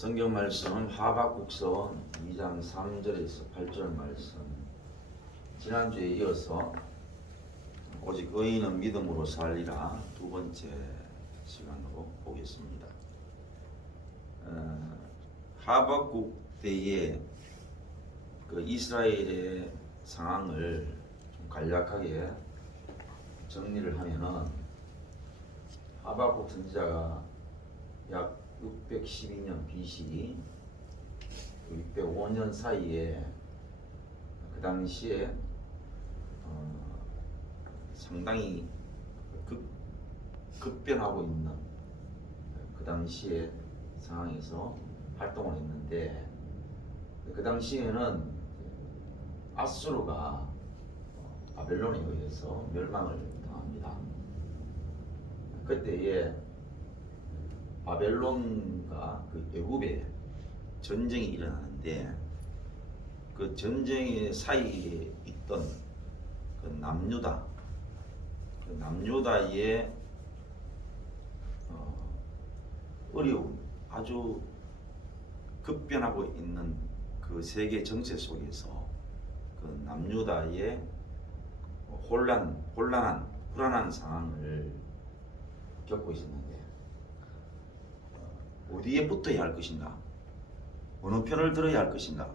성경 말씀은 하박국서 2장 3절에서 8절 말씀. 지난주에 이어서 오직 의인은 믿음으로 살리라 두 번째 시간으로 보겠습니다. 하박국 때에 그 이스라엘의 상황을 좀 간략하게 정리를 하면은, 하박국 선지자가 약 612년 BC 605년 사이에 그 당시에 상당히 급변하고 있는 그 당시의 상황에서 활동을 했는데, 그 당시에는 아수르가 바벨론에 의해서 멸망을 당합니다. 그때에 바벨론과 그 애굽에 전쟁이 일어나는데, 그 전쟁의 사이에 있던 그 남유다의 어려움, 아주 급변하고 있는 그 세계 정세 속에서 그 남유다의 혼란한 불안한 상황을 겪고 있었는데, 어디에 붙어야 할 것인가, 어느 편을 들어야 할 것인가,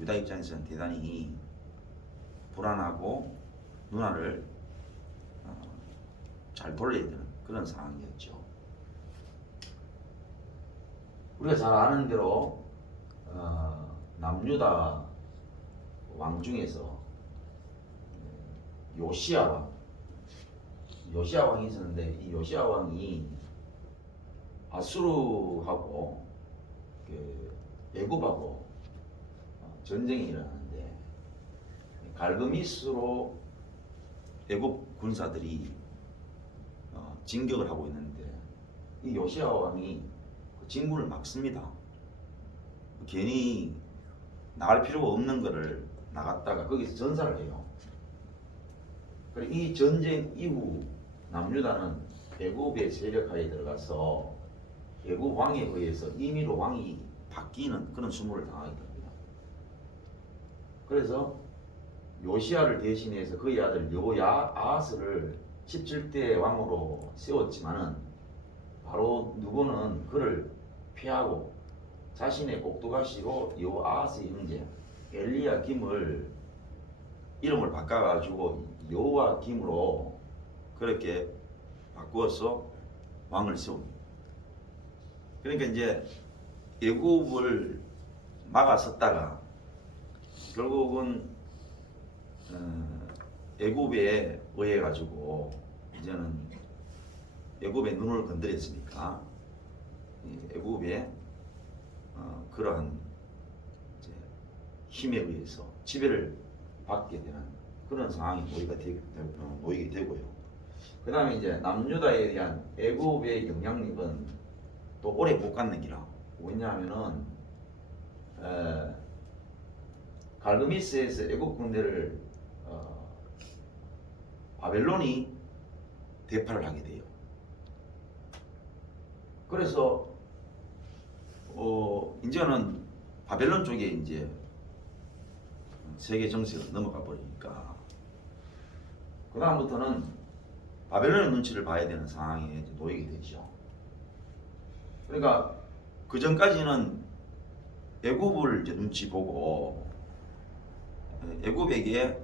유다 입장에서는 대단히 불안하고 눈알을 잘 돌려야 되는 그런 상황이었죠. 우리가 잘 아는 대로 남유다 왕 중에서 요시야 왕이 있었는데, 이 요시야 왕이 아수르하고 애굽하고 전쟁이 일어나는데, 갈그미스로 애굽 군사들이 진격을 하고 있는데, 이 요시야 왕이 그 진군을 막습니다. 괜히 나갈 필요가 없는 거를 나갔다가 거기서 전사를 해요. 그리고 이 전쟁 이후 남유다는 애굽의 세력하에 들어가서 애굽 왕에 의해서 임의로 왕이 바뀌는 그런 수모를 당하게 됩니다. 그래서 요시야를 대신해서 그의 아들 여호야아스를 17대 왕으로 세웠지만은, 바로 누구는 그를 피하고 자신의 꼭두가시로 여호아스의 형제 엘리야김을 이름을 바꿔가지고 여호와김으로 그렇게 바꾸어서 왕을 세웁니다. 그러니까 이제 애굽을 막아섰다가 결국은 애굽에 의해 가지고 이제는 애굽의 눈을 건드렸으니까 애굽의 그러한 이제 힘에 의해서 지배를 받게 되는 그런 상황이 놓이게 되고요. 그 다음에 이제 남유다에 대한 애굽의 영향력은 또 오래 못 갖는 기라. 왜냐하면은 갈그미스에서 애굽 군대를 바벨론이 대파를 하게 돼요. 그래서 이제는 바벨론 쪽에 이제 세계 정세가 넘어가 버리니까, 그 다음부터는 바벨론의 눈치를 봐야 되는 상황에 놓이게 되죠. 그러니까 그 전까지는 애굽을 이제 눈치 보고 애굽에게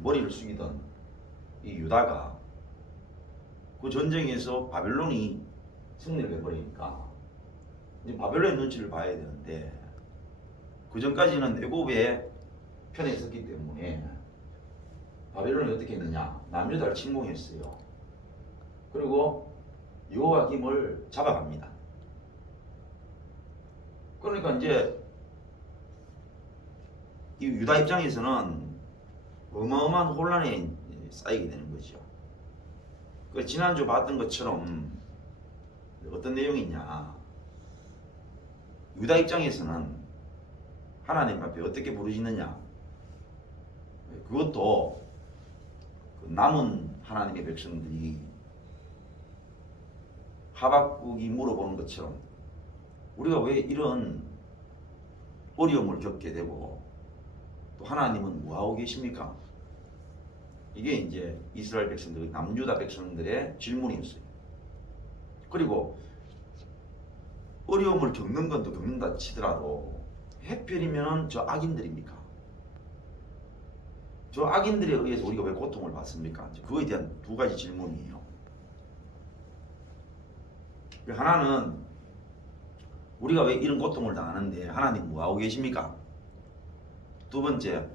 머리를 숙이던 이 유다가 그 전쟁에서 바벨론이 승리를 해버리니까 이제 바벨론의 눈치를 봐야 되는데, 그 전까지는 애굽의 편에 있었기 때문에 바벨론이 어떻게 했느냐, 남유다를 침공했어요. 그리고 여호와김을 잡아갑니다. 그러니까 이제 이 유다 입장에서는 어마어마한 혼란에 쌓이게 되는 거죠. 그 지난주 봤던 것처럼 어떤 내용이냐, 유다 입장에서는 하나님 앞에 어떻게 부르짖느냐, 그것도 그 남은 하나님의 백성들이 하박국이 물어보는 것처럼 우리가 왜 이런 어려움을 겪게 되고 또 하나님은 뭐하고 계십니까? 이게 이제 이스라엘 백성들, 남유다 백성들의 질문이었어요. 그리고 어려움을 겪는 건 또 겪는다 치더라도 해필이면 저 악인들입니까? 저 악인들에 의해서 우리가 왜 고통을 받습니까? 그거에 대한 두 가지 질문이에요. 하나는 우리가 왜 이런 고통을 당하는데 하나님 뭐하고 계십니까? 두 번째,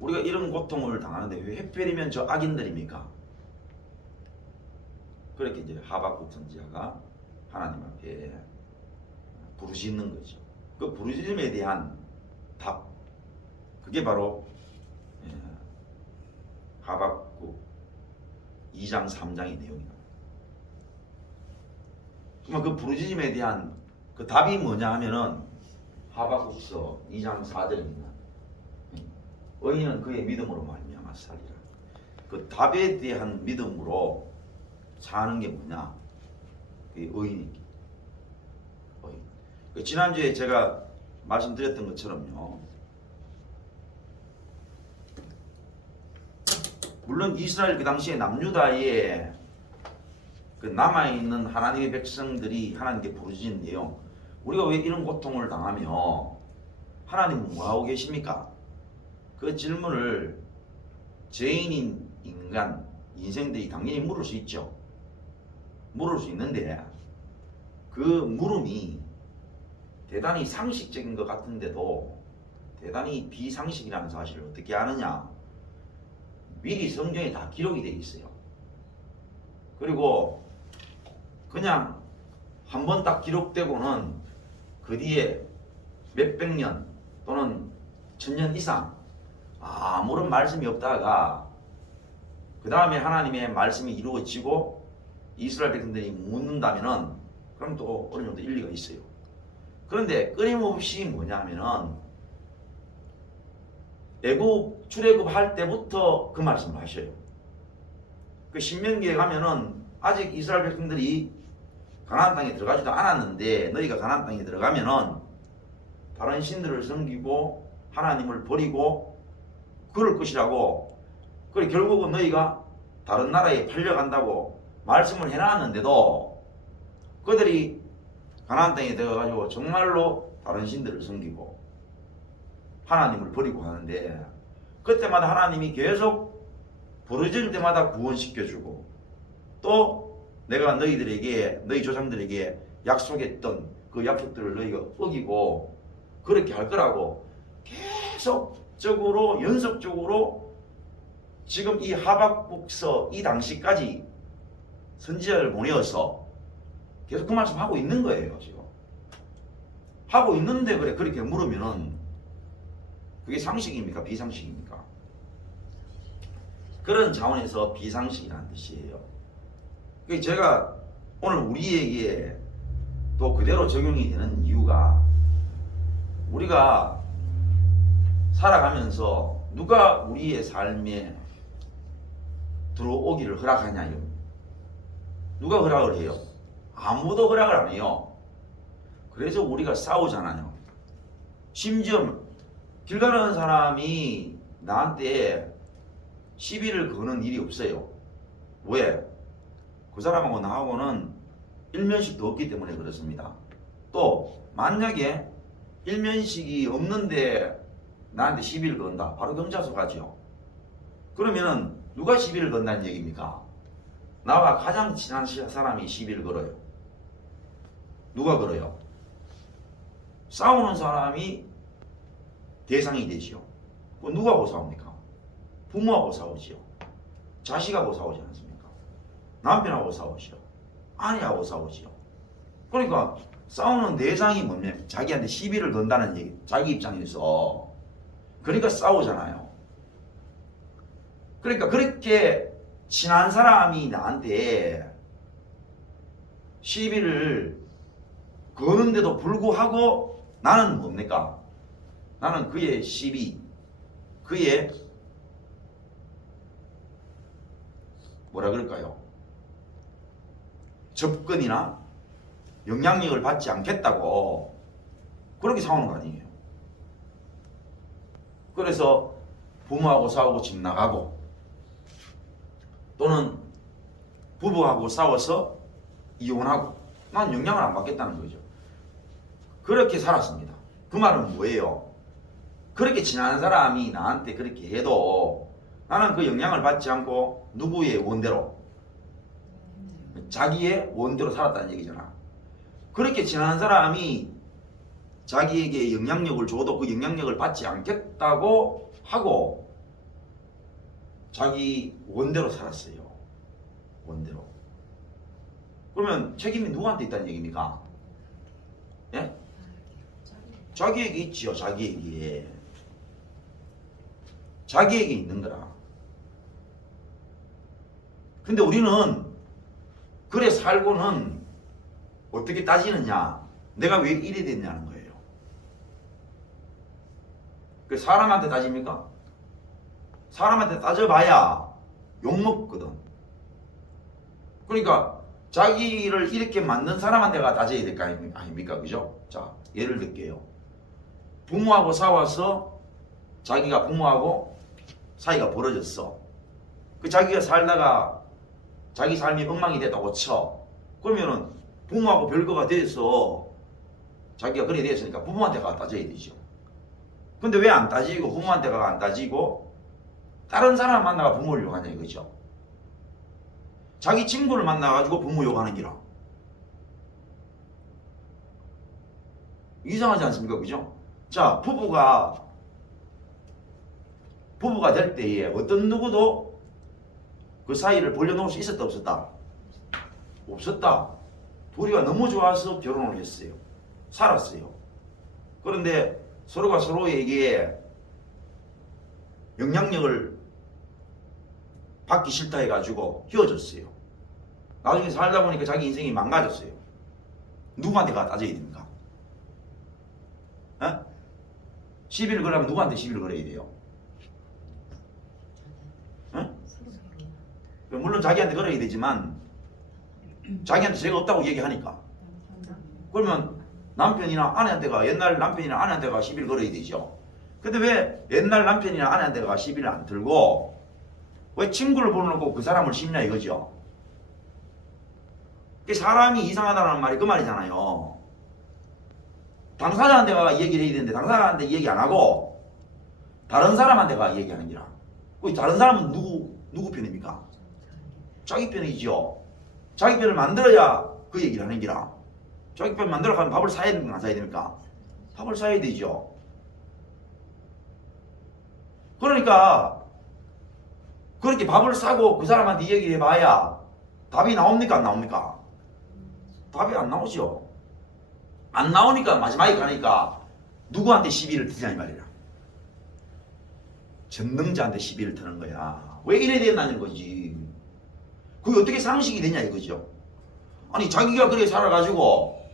우리가 이런 고통을 당하는데 왜 해필이면 저 악인들입니까? 그렇게 이제 하박국 선지자가 하나님 앞에 부르짖는 거죠. 그 부르짖음에 대한 답, 그게 바로 하박국 2장 3장의 내용이다. 그러면 그 부르짖음에 대한 그 답이 뭐냐 하면은 하박국서 2장 4절입니다. 의인은 그의 믿음으로 말미암아 살리라. 그 답에 대한 믿음으로 사는 게 뭐냐? 그게 의인이기. 의인. 지난주에 제가 말씀드렸던 것처럼요. 물론 이스라엘 그 당시에 남유다에 그 남아있는 하나님의 백성들이 하나님께 부르짖은 내용, 우리가 왜 이런 고통을 당하며 하나님은 뭐하고 계십니까? 그 질문을 죄인인 인간, 인생들이 당연히 물을 수 있죠. 물을 수 있는데 그 물음이 대단히 상식적인 것 같은데도 대단히 비상식이라는 사실을 어떻게 아느냐? 미리 성경에 다 기록이 되어 있어요. 그리고 그냥 한 번 딱 기록되고는 그 뒤에 몇백 년 또는 천년 이상 아무런 말씀이 없다가 그 다음에 하나님의 말씀이 이루어지고 이스라엘 백성들이 묻는다면은 그럼 또 어느 정도 일리가 있어요. 그런데 끊임없이 뭐냐면은 애굽 출애굽할 때부터 그 말씀을 하셔요. 그 신명기에 가면은 아직 이스라엘 백성들이 가나안 땅에 들어가지도 않았는데 너희가 가나안 땅에 들어가면은 다른 신들을 섬기고 하나님을 버리고 그럴 것이라고, 그래 결국은 너희가 다른 나라에 팔려간다고 말씀을 해놨는데도 그들이 가나안 땅에 들어가가지고 정말로 다른 신들을 섬기고 하나님을 버리고 하는데 그때마다 하나님이 계속 부르짖을 때마다 구원시켜주고 또 내가 너희들에게 너희 조상들에게 약속했던 그 약속들을 너희가 어기고 그렇게 할 거라고 계속적으로 연속적으로 지금 이 하박국서 이 당시까지 선지자를 보내어서 계속 그 말씀 하고 있는 거예요. 지금 하고 있는데 그래 그렇게 물으면은 그게 상식입니까? 비상식입니까? 그런 차원에서 비상식이라는 뜻이에요. 제가 오늘 우리에게 또 그대로 적용이 되는 이유가 우리가 살아가면서 누가 우리의 삶에 들어오기를 허락하냐요? 누가 허락을 해요? 아무도 허락을 안 해요. 그래서 우리가 싸우잖아요. 심지어 길 가는 사람이 나한테 시비를 거는 일이 없어요. 왜? 그 사람하고 나하고는 일면식도 없기 때문에 그렇습니다. 또 만약에 일면식이 없는데 나한테 시비를 건다. 바로 경찰서 가죠. 그러면은 누가 시비를 건다는 얘기입니까? 나와 가장 친한 사람이 시비를 걸어요. 누가 걸어요? 싸우는 사람이 대상이 되지요. 누구하고 싸웁니까? 부모하고 싸우지요. 자식하고 싸우지 않습니까? 남편하고 싸우지요. 아내하고 싸우지요. 그러니까 싸우는 대상이 뭐냐면 자기한테 시비를 건다는 얘기. 자기 입장에서. 그러니까 싸우잖아요. 그러니까 그렇게 친한 사람이 나한테 시비를 거는데도 불구하고 나는 뭡니까? 나는 그의 시비, 그의 뭐라 그럴까요? 접근이나 영향력을 받지 않겠다고 그렇게 싸우는 거 아니에요. 그래서 부모하고 싸우고 집 나가고 또는 부부하고 싸워서 이혼하고 난 영향을 안 받겠다는 거죠. 그렇게 살았습니다. 그 말은 뭐예요? 그렇게 친한 사람이 나한테 그렇게 해도 나는 그 영향을 받지 않고 누구의 원대로 자기의 원대로 살았다는 얘기잖아. 그렇게 친한 사람이 자기에게 영향력을 줘도 그 영향력을 받지 않겠다고 하고 자기 원대로 살았어요. 원대로. 그러면 책임이 누구한테 있다는 얘기입니까? 예? 자기에게 있지요. 자기에게. 자기에게 있는 거라. 근데 우리는 그래 살고는 어떻게 따지느냐? 내가 왜 이래 됐냐는 거예요. 그 사람한테 따집니까? 사람한테 따져봐야 욕먹거든. 그러니까 자기를 이렇게 만든 사람한테가 따져야 될 거 아닙니까? 그죠? 자, 예를 들게요. 부모하고 싸워서 자기가 부모하고 사이가 벌어졌어. 그 자기가 살다가 자기 삶이 엉망이 됐다고 쳐. 그러면은 부모하고 별거가 돼서 자기가 그래 됐으니까 부모한테가 따져야 되죠. 근데 왜 안 따지고 부모한테가 안 따지고 다른 사람 만나가 부모를 욕하냐 이거죠. 자기 친구를 만나가지고 부모 욕하는 기라. 이상하지 않습니까? 그죠? 자, 부부가 될 때에 어떤 누구도 그 사이를 벌려놓을 수 있었다 없었다? 없었다. 둘이가 너무 좋아서 결혼을 했어요. 살았어요. 그런데 서로가 서로에게 영향력을 받기 싫다 해가지고 헤어졌어요. 나중에 살다 보니까 자기 인생이 망가졌어요. 누구한테 가 따져야 됩니까? 에? 시비를 걸려면 누구한테 시비를 걸어야 돼요? 에? 물론 자기한테 걸어야 되지만 자기한테 죄가 없다고 얘기하니까. 그러면 남편이나 아내한테가 옛날 남편이나 아내한테가 시비를 걸어야 되죠. 근데 왜 옛날 남편이나 아내한테가 시비를 안 들고 왜 친구를 불러놓고 그 사람을 씹냐 이거죠. 사람이 이상하다는 말이 그 말이잖아요. 당사자한테가 얘기를 해야 되는데 당사자한테 얘기 안 하고 다른 사람한테가 얘기하는 기라. 그 다른 사람은 누구 편입니까? 자기 편이죠. 자기 편을 만들어야 그 얘기를 하는 기라. 자기 편 만들어 가면 밥을 사야 됩니까? 안 사야 됩니까? 밥을 사야 되죠. 그러니까 그렇게 밥을 사고 그 사람한테 얘기를 해봐야 답이 나옵니까? 안 나옵니까? 답이 안 나오죠. 안 나오니까 마지막에 가니까 누구한테 시비를 드냐 이 말이라. 전능자한테 시비를 드는 거야. 왜 이래 된다는 거지. 그게 어떻게 상식이 되냐 이거죠. 아니 자기가 그래 살아가지고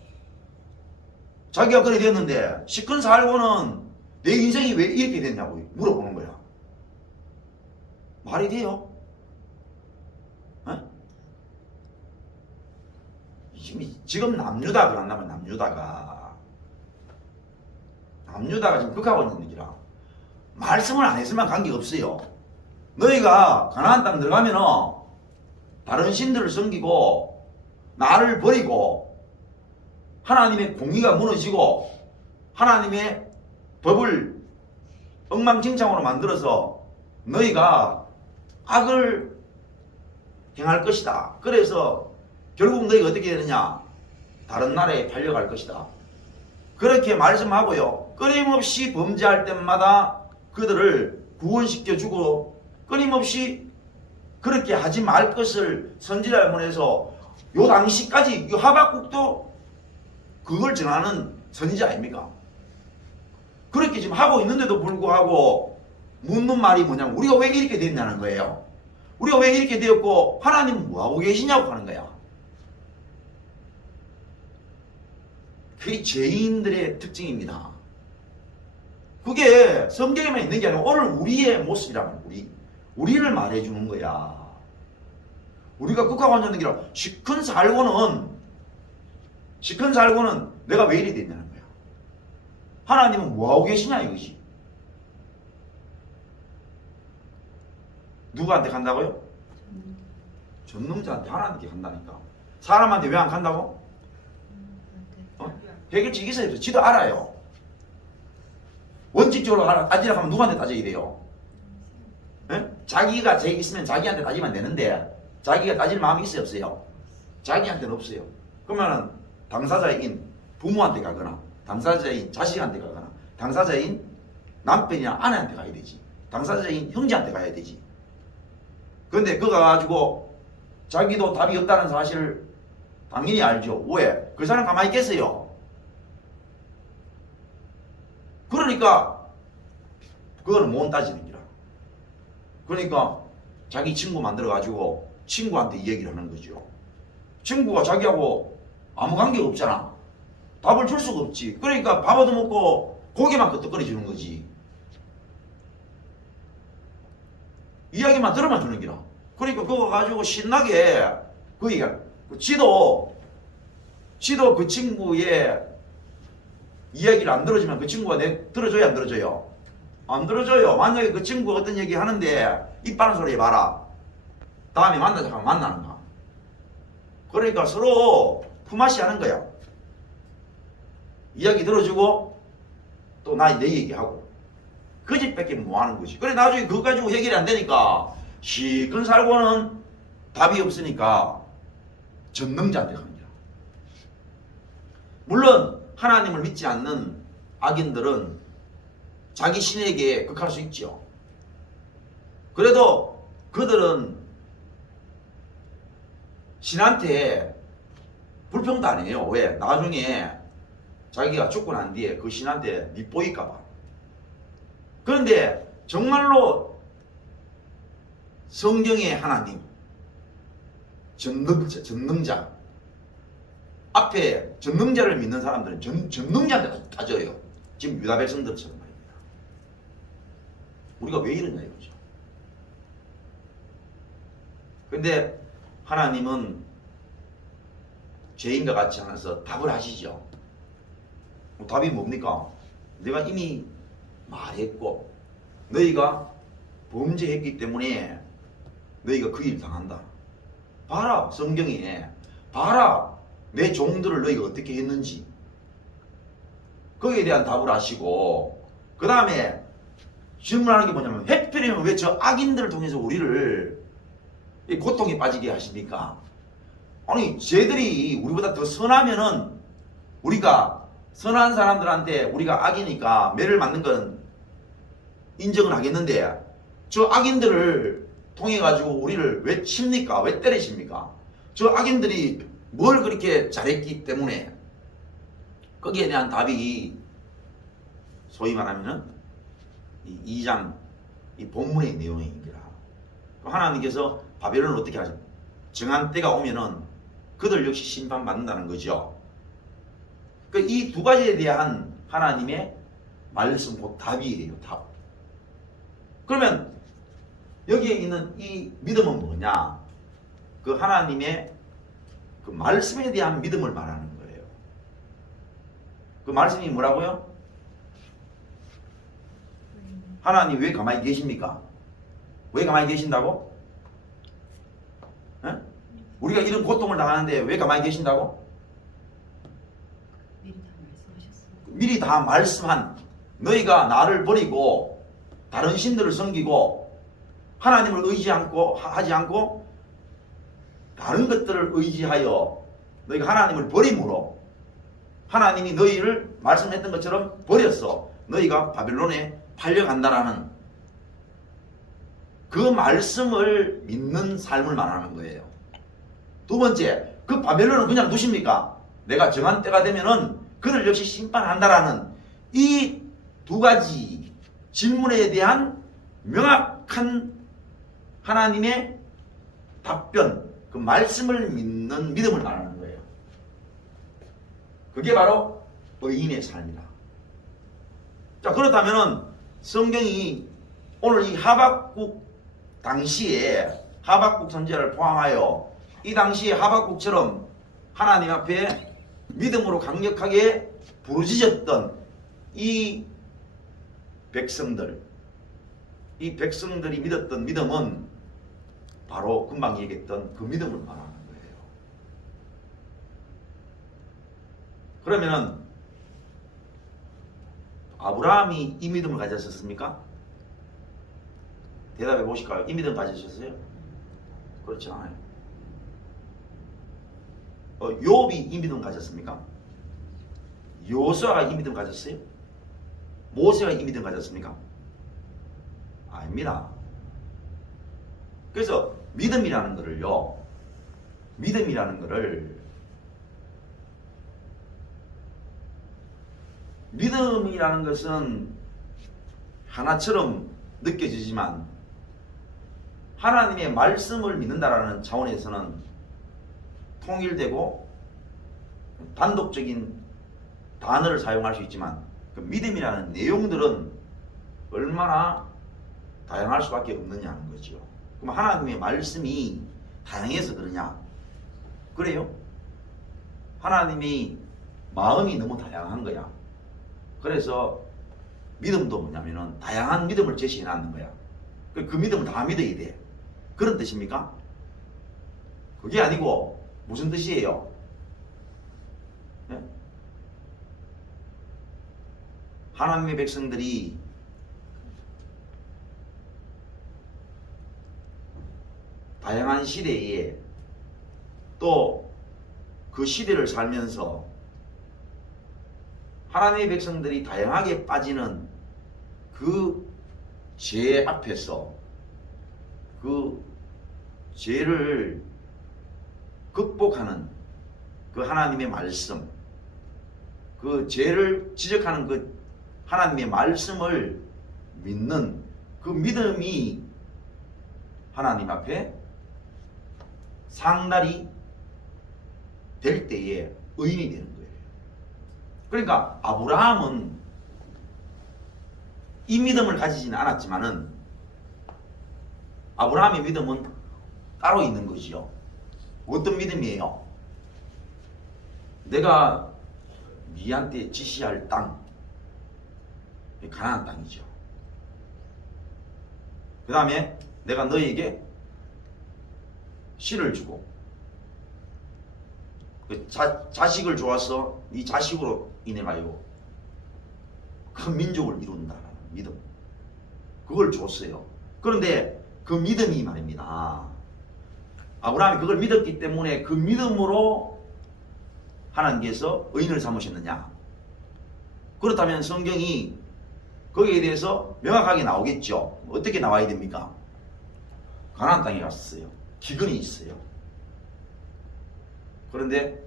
자기가 그래 됐는데 시큰 살고는 내 인생이 왜 이렇게 됐냐고 물어보는 거야. 말이 돼요? 에? 지금 남유다 그런다면 남유다가 지금 극하고 있는 얘기라. 말씀을 안 했으면 관계없어요. 너희가 가나안 땅 들어가면은 다른 신들을 섬기고 나를 버리고 하나님의 공의가 무너지고 하나님의 법을 엉망진창으로 만들어서 너희가 악을 행할 것이다. 그래서 결국 너희가 어떻게 되느냐? 다른 나라에 팔려갈 것이다. 그렇게 말씀하고요. 끊임없이 범죄할 때마다 그들을 구원시켜주고 끊임없이 그렇게 하지 말 것을 선지자를 보내서 요 당시까지 요 하박국도 그걸 전하는 선지자 아닙니까? 그렇게 지금 하고 있는데도 불구하고 묻는 말이 뭐냐면 우리가 왜 이렇게 됐냐는 거예요. 우리가 왜 이렇게 되었고 하나님은 뭐하고 계시냐고 하는 거야. 그게 죄인들의 특징입니다. 그게 성경에만 있는 게 아니라 오늘 우리의 모습이라면 우리를 말해주는 거야. 우리가 극하고 앉았는 게 아니라 시큰 살고는 시큰 살고는 내가 왜 이리 됐냐는 거야. 하나님은 뭐하고 계시냐 이것이. 누구한테 간다고요? 전능자한테, 하나님께 간다니까. 사람한테 왜 안 간다고? 해결책 있어요. 지도 알아요. 원칙적으로 따지라 하면 누구한테 따져야 돼요? 에? 자기가 죄 있으면 자기한테 따지면 되는데 자기가 따질 마음이 있어요 없어요? 자기한테는 없어요. 그러면은 당사자인 부모한테 가거나 당사자인 자식한테 가거나 당사자인 남편이나 아내한테 가야 되지. 당사자인 형제한테 가야 되지. 그런데 그거 가지고 자기도 답이 없다는 사실을 당연히 알죠. 왜? 그 사람 가만히 있겠어요. 그러니까 그거는 못 따지는 기라. 그러니까 자기 친구 만들어가지고 친구한테 이 얘기를 하는 거죠. 친구가 자기하고 아무 관계가 없잖아. 답을 줄 수가 없지. 그러니까 밥 얻어먹고 고개만 끄덕거려 주는 거지. 이야기만 들어만 주는 기라. 그러니까 그거 가지고 신나게 그 얘기야. 지도 그 친구의 이야기를 안 들어주면 그 친구가 들어줘야 안 들어줘요? 안 들어줘요. 만약에 그 친구가 어떤 얘기 하는데 입 바른 소리 해봐라. 다음에 만나자 하면 만나는 거야. 그러니까 서로 품앗이 하는 거야. 이야기 들어주고 또 내 얘기하고 그 집밖에 뭐 하는 거지. 그래 나중에 그거 가지고 해결이 안 되니까 시큰 살고는 답이 없으니까 전능자한테 가는 거야. 물론 하나님을 믿지 않는 악인들은 자기 신에게 극할 수 있죠. 그래도 그들은 신한테 불평도 안 해요. 왜? 나중에 자기가 죽고 난 뒤에 그 신한테 밉보일까봐. 그런데 정말로 성경의 하나님, 전능자 앞에 전능자를 믿는 사람들은 전능자한테 따져요. 지금 유다 백성들처럼 말입니다. 우리가 왜 이러냐 이거죠. 근데 하나님은 죄인과 같지 않아서 답을 하시죠. 답이 뭡니까? 내가 이미 말했고 너희가 범죄했기 때문에 너희가 그 일 당한다. 봐라 성경에 봐라 내 종들을 너희가 어떻게 했는지 거기에 대한 답을 하시고 그 다음에 질문하는 게 뭐냐면 하필이면 왜 저 악인들을 통해서 우리를 이 고통에 빠지게 하십니까? 아니 쟤들이 우리보다 더 선하면은 우리가 선한 사람들한테 우리가 악이니까 매를 맞는 건 인정은 하겠는데 저 악인들을 통해 가지고 우리를 왜 칩니까? 왜 때리십니까? 저 악인들이 뭘 그렇게 잘했기 때문에 거기에 대한 답이 소위 말하면은 이 2장 이 본문의 내용입니다. 하나님께서 바벨론을 어떻게 하죠? 정한 때가 오면은 그들 역시 심판받는다는 거죠. 이 두 가지에 대한 하나님의 말씀, 곧 답이에요. 답. 그러면 여기에 있는 이 믿음은 뭐냐? 그 하나님의 그 말씀에 대한 믿음을 말하는 거예요. 그 말씀이 뭐라고요? 하나님 왜 가만히 계십니까? 왜 가만히 계신다고? 에? 우리가 이런 고통을 당하는데 왜 가만히 계신다고? 미리 다 말씀한 너희가 나를 버리고 다른 신들을 섬기고 하나님을 하지 않고 다른 것들을 의지하여 너희가 하나님을 버림으로 하나님이 너희를 말씀했던 것처럼 버렸어. 너희가 바벨론에 팔려간다라는 그 말씀을 믿는 삶을 말하는 거예요. 두 번째, 그 바벨론은 그냥 두십니까? 내가 정한 때가 되면은 그들 역시 심판한다라는 이 두 가지 질문에 대한 명확한 하나님의 답변, 그 말씀을 믿는 믿음을 말하는 거예요. 그게 바로 의인의 삶이다. 자, 그렇다면은 성경이 오늘 이 하박국 당시에 하박국 선지자를 포함하여 이 당시에 하박국처럼 하나님 앞에 믿음으로 강력하게 부르짖었던 이 백성들, 이 백성들이 믿었던 믿음은 바로 금방 얘기했던 그 믿음을 말하는 거예요. 그러면은 아브라함이 이 믿음을 가졌었습니까? 대답해 보실까요? 이 믿음 가지셨어요? 그렇지 않아요. 욥이 이 믿음 가졌습니까? 요수아가 이 믿음 가졌어요? 모세가 이 믿음 가졌습니까? 아닙니다. 그래서 믿음이라는 것은 하나처럼 느껴지지만 하나님의 말씀을 믿는다라는 차원에서는 통일되고 단독적인 단어를 사용할 수 있지만 그 믿음이라는 내용들은 얼마나 다양할 수밖에 없느냐는 거죠. 그럼 하나님의 말씀이 다양해서 그러냐? 그래요? 하나님이 마음이 너무 다양한 거야. 그래서 믿음도 뭐냐면은 다양한 믿음을 제시해 놨는 거야. 그 믿음을 다 믿어야 돼. 그런 뜻입니까? 그게 아니고 무슨 뜻이에요? 네? 하나님의 백성들이 다양한 시대에 또 그 시대를 살면서 하나님의 백성들이 다양하게 빠지는 그 죄 앞에서 그 죄를 극복하는 그 하나님의 말씀, 그 죄를 지적하는 그 하나님의 말씀을 믿는 그 믿음이 하나님 앞에 상달이 될 때에 의인이 되는 거예요. 그러니까 아브라함은 이 믿음을 가지지는 않았지만은 아브라함의 믿음은 따로 있는 것이요. 어떤 믿음이에요? 내가 니한테 지시할 땅, 가나안 땅이죠. 그 다음에 내가 너에게 씨를 주고 자식을 주어서 네 자식으로 인해 가지고 큰 민족을 이룬다는 믿음, 그걸 줬어요. 그런데 그 믿음이 말입니다, 아브라함이 그걸 믿었기 때문에 그 믿음으로 하나님께서 의인을 삼으셨느냐? 그렇다면 성경이 거기에 대해서 명확하게 나오겠죠. 어떻게 나와야 됩니까? 가나안 땅에 갔어요. 기근이 있어요. 그런데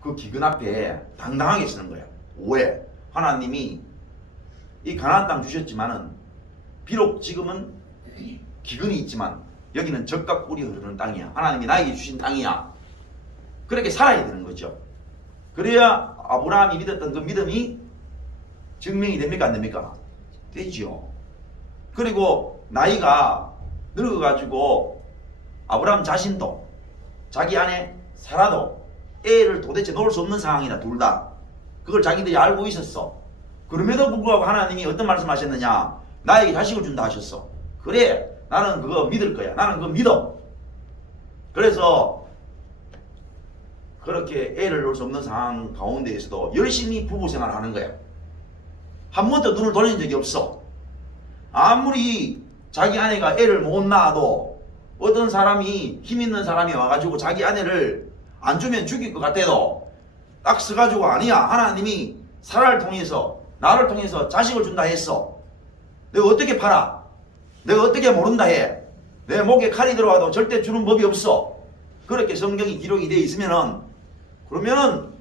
그 기근 앞에 당당하게 서는 거예요. 왜? 하나님이 이 가나안 땅 주셨지만은 비록 지금은 기근이 있지만 여기는 젖과 꿀이 흐르는 땅이야. 하나님이 나에게 주신 땅이야. 그렇게 살아야 되는 거죠. 그래야 아브라함이 믿었던 그 믿음이 증명이 됩니까? 안 됩니까? 되지요. 그리고 나이가 늙어가지고 아브라함 자신도 자기 안에 사라도 애를 도대체 놓을 수 없는 상황이다. 둘 다. 그걸 자기들이 알고 있었어. 그럼에도 불구하고 하나님이 어떤 말씀하셨느냐? 나에게 자식을 준다 하셨어. 그래, 나는 그거 믿을 거야. 나는 그거 믿어. 그래서 그렇게 애를 놓을 수 없는 상황 가운데에서도 열심히 부부 생활을 하는 거야. 한 번도 눈을 돌린 적이 없어. 아무리 자기 아내가 애를 못 낳아도 어떤 사람이, 힘 있는 사람이 와가지고 자기 아내를 안 주면 죽일 것 같아도 딱 서가지고, 아니야, 하나님이 사라를 통해서, 나를 통해서 자식을 준다 했어. 내가 어떻게 팔아? 내가 어떻게 모른다 해? 내 목에 칼이 들어와도 절대 주는 법이 없어. 그렇게 성경이 기록이 되어 있으면은, 그러면은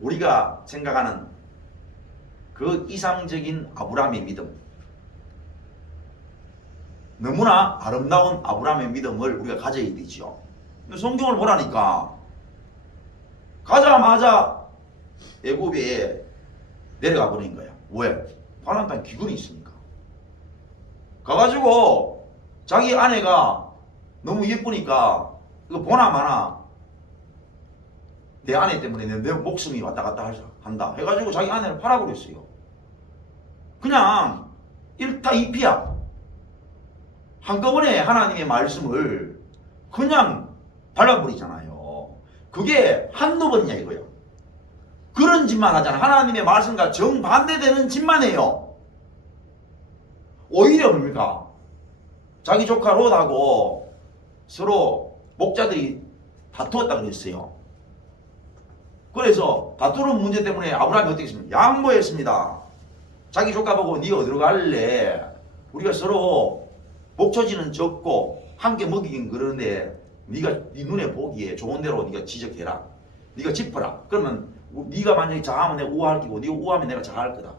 우리가 생각하는 그 이상적인 아브라함의 믿음, 너무나 아름다운 아브라함의 믿음을 우리가 가져야 되죠. 성경을 보라니까 가자마자 애굽에 내려가 버린 거야. 왜? 가나안 땅에 기근이 있으니까. 가가지고 자기 아내가 너무 예쁘니까 이거 보나 마나 내 아내 때문에 내 목숨이 왔다 갔다 한다 해가지고 자기 아내를 팔아버렸어요. 그냥 1타 2피야. 한꺼번에 하나님의 말씀을 그냥 발라버리잖아요. 그게 한두 번이냐 이거예요. 그런 짓만 하잖아. 하나님의 말씀과 정반대되는 짓만 해요. 오히려 뭡니까? 자기 조카 롯하고 서로 목자들이 다투었다 그랬어요. 그래서 다투는 문제 때문에 아브라함이 어떻게 했습니까? 양보했습니다. 자기 조카 보고 네가 어디로 갈래? 우리가 서로 목초지는 적고 함께 먹이긴 그러는데 네가 네 눈에 보기에 좋은 대로 네가 지적해라. 네가 짚어라. 그러면 네가 만약에 잘하면 내가 우아할 거고 네가 우아하면 내가 잘할 거다.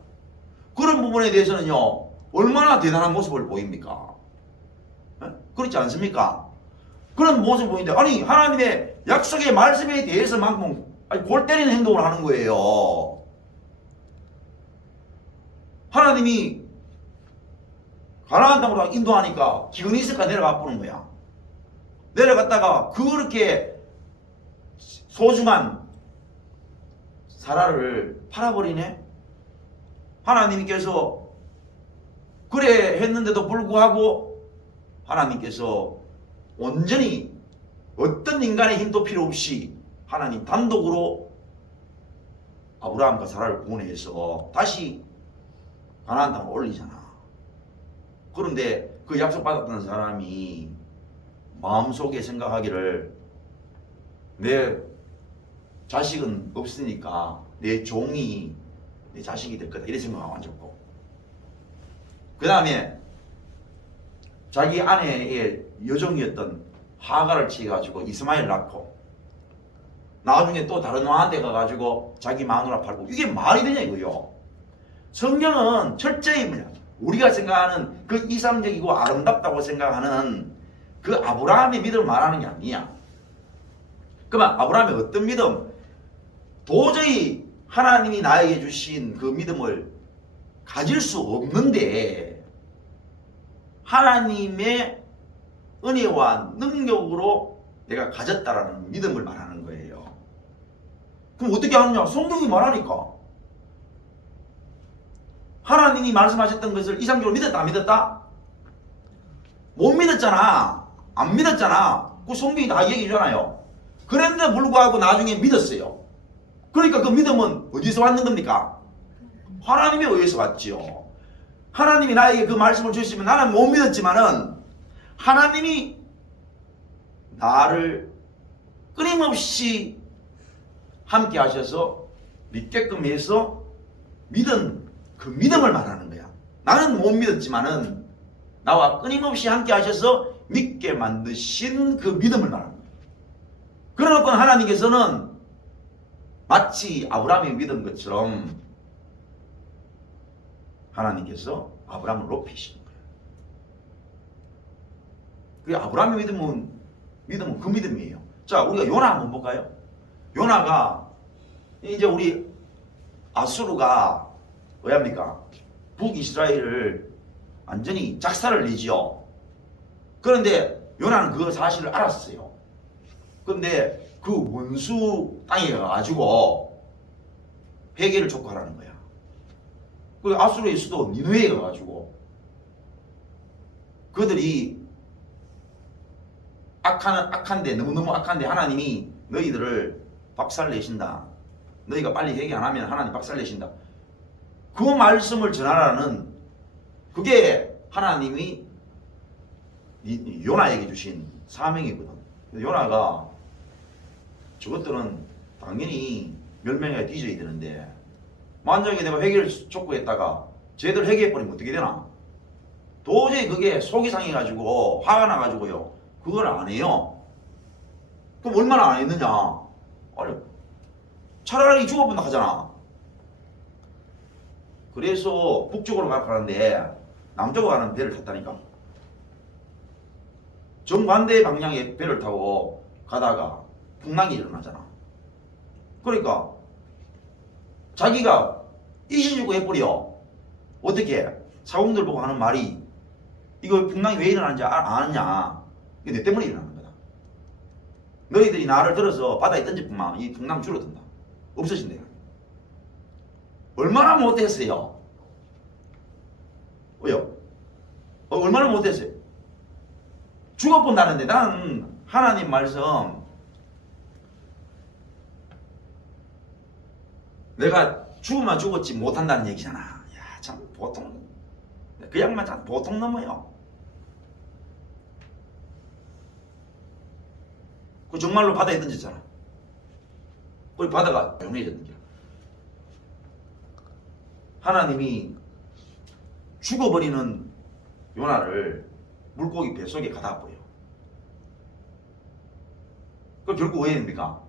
그런 부분에 대해서는요. 얼마나 대단한 모습을 보입니까? 에? 그렇지 않습니까? 그런 모습을 보이는데 아니 하나님의 약속의 말씀에 대해서만큼 골 때리는 행동을 하는 거예요. 하나님이 가나안 땅으로 인도하니까 기근이 있을까 내려가 보는 거야. 내려갔다가 그렇게 소중한 사라를 팔아버리네. 하나님께서 그래 했는데도 불구하고 하나님께서 온전히 어떤 인간의 힘도 필요 없이 하나님 단독으로 아브라함과 사라를 구원해서 다시 가나안 땅을 올리잖아. 그런데 그 약속받았던 사람이 마음속에 생각하기를 내 자식은 없으니까 내 종이 내 자식이 될 거다 이런 생각하고 앉았고, 그 다음에 자기 아내의 여종이었던 하가를 취해가지고 이스마엘 낳고 나중에 또 다른 왕한테 가가지고 자기 마누라 팔고, 이게 말이 되냐 이거요. 성경은 철저히 뭐냐, 우리가 생각하는 그 이상적이고 아름답다고 생각하는 그 아브라함의 믿음을 말하는 게 아니야. 그러면 아브라함의 어떤 믿음? 도저히 하나님이 나에게 주신 그 믿음을 가질 수 없는데 하나님의 은혜와 능력으로 내가 가졌다라는 믿음을 말하는 거예요. 그럼 어떻게 하느냐? 성경이 말하니까. 하나님이 말씀하셨던 것을 이상적으로 믿었다 안 믿었다? 못 믿었잖아. 안 믿었잖아. 그 성경이 다 얘기해 주잖아요. 그런데 불구하고 나중에 믿었어요. 그러니까 그 믿음은 어디서 왔는 겁니까? 하나님에 의해서 왔지요. 하나님이 나에게 그 말씀을 주시면 나는 못 믿었지만은 하나님이 나를 끊임없이 함께 하셔서 믿게끔 해서 믿은 그 믿음을 말하는 거야. 나는 못 믿었지만은 나와 끊임없이 함께 하셔서 믿게 만드신 그 믿음을 말하는 거야. 그러놓고 하나님께서는 마치 아브라함이 믿은 것처럼 하나님께서 아브라함을 높이시는 거예요. 그 아브라함의 믿음은 그 믿음이에요. 자, 우리가 요나 한번 볼까요? 요나가 이제 우리 아수르가 왜합니까? 북이스라엘을 완전히 작살을 내지요. 그런데 요나는 그 사실을 알았어요. 그런데 그 원수 땅에 가가지고 회개를 촉구하라는 거야. 그 아수르의 수도 니느웨에 가가지고 그들이 악한데 너무너무 악한데 하나님이 너희들을 박살내신다. 너희가 빨리 회개 안 하면 하나님 박살내신다. 그 말씀을 전하라는 그게 하나님이 요나에게 주신 사명이거든. 요나가 저것들은 당연히 멸망에 뒤져야 되는데 만약에 내가 회개를 촉구했다가 쟤들 회개해버리면 어떻게 되나? 도저히 그게 속이 상해가지고 화가 나가지고요 그걸 안 해요. 그럼 얼마나 안 했느냐? 아니, 차라리 죽어본다 하잖아. 그래서 북쪽으로 가는데 남쪽으로 가는 배를 탔다니까. 정반대 방향의 배를 타고 가다가 풍랑이 일어나잖아. 그러니까 자기가 이신주고 해버려. 어떻게? 사공들 보고 하는 말이 이거 풍랑이 왜 일어나는지 아느냐? 이게 내 때문에 일어나는 거다. 너희들이 나를 들어서 바다에 던질뿐만 이 풍랑 줄어든다. 없어진다. 얼마나 못했어요? 왜요? 얼마나 못했어요? 죽어본다는데 나는 하나님 말씀 내가 죽으면 죽었지 못한다는 얘기잖아. 야, 참 보통 그 양반 참 보통 넘어요. 그 정말로 바다에 던졌잖아. 우리 바다가 조용해졌는 거야. 하나님이 죽어버리는 요나를 물고기 뱃속에 가다 버려. 그럼 결국 왜 됩니까?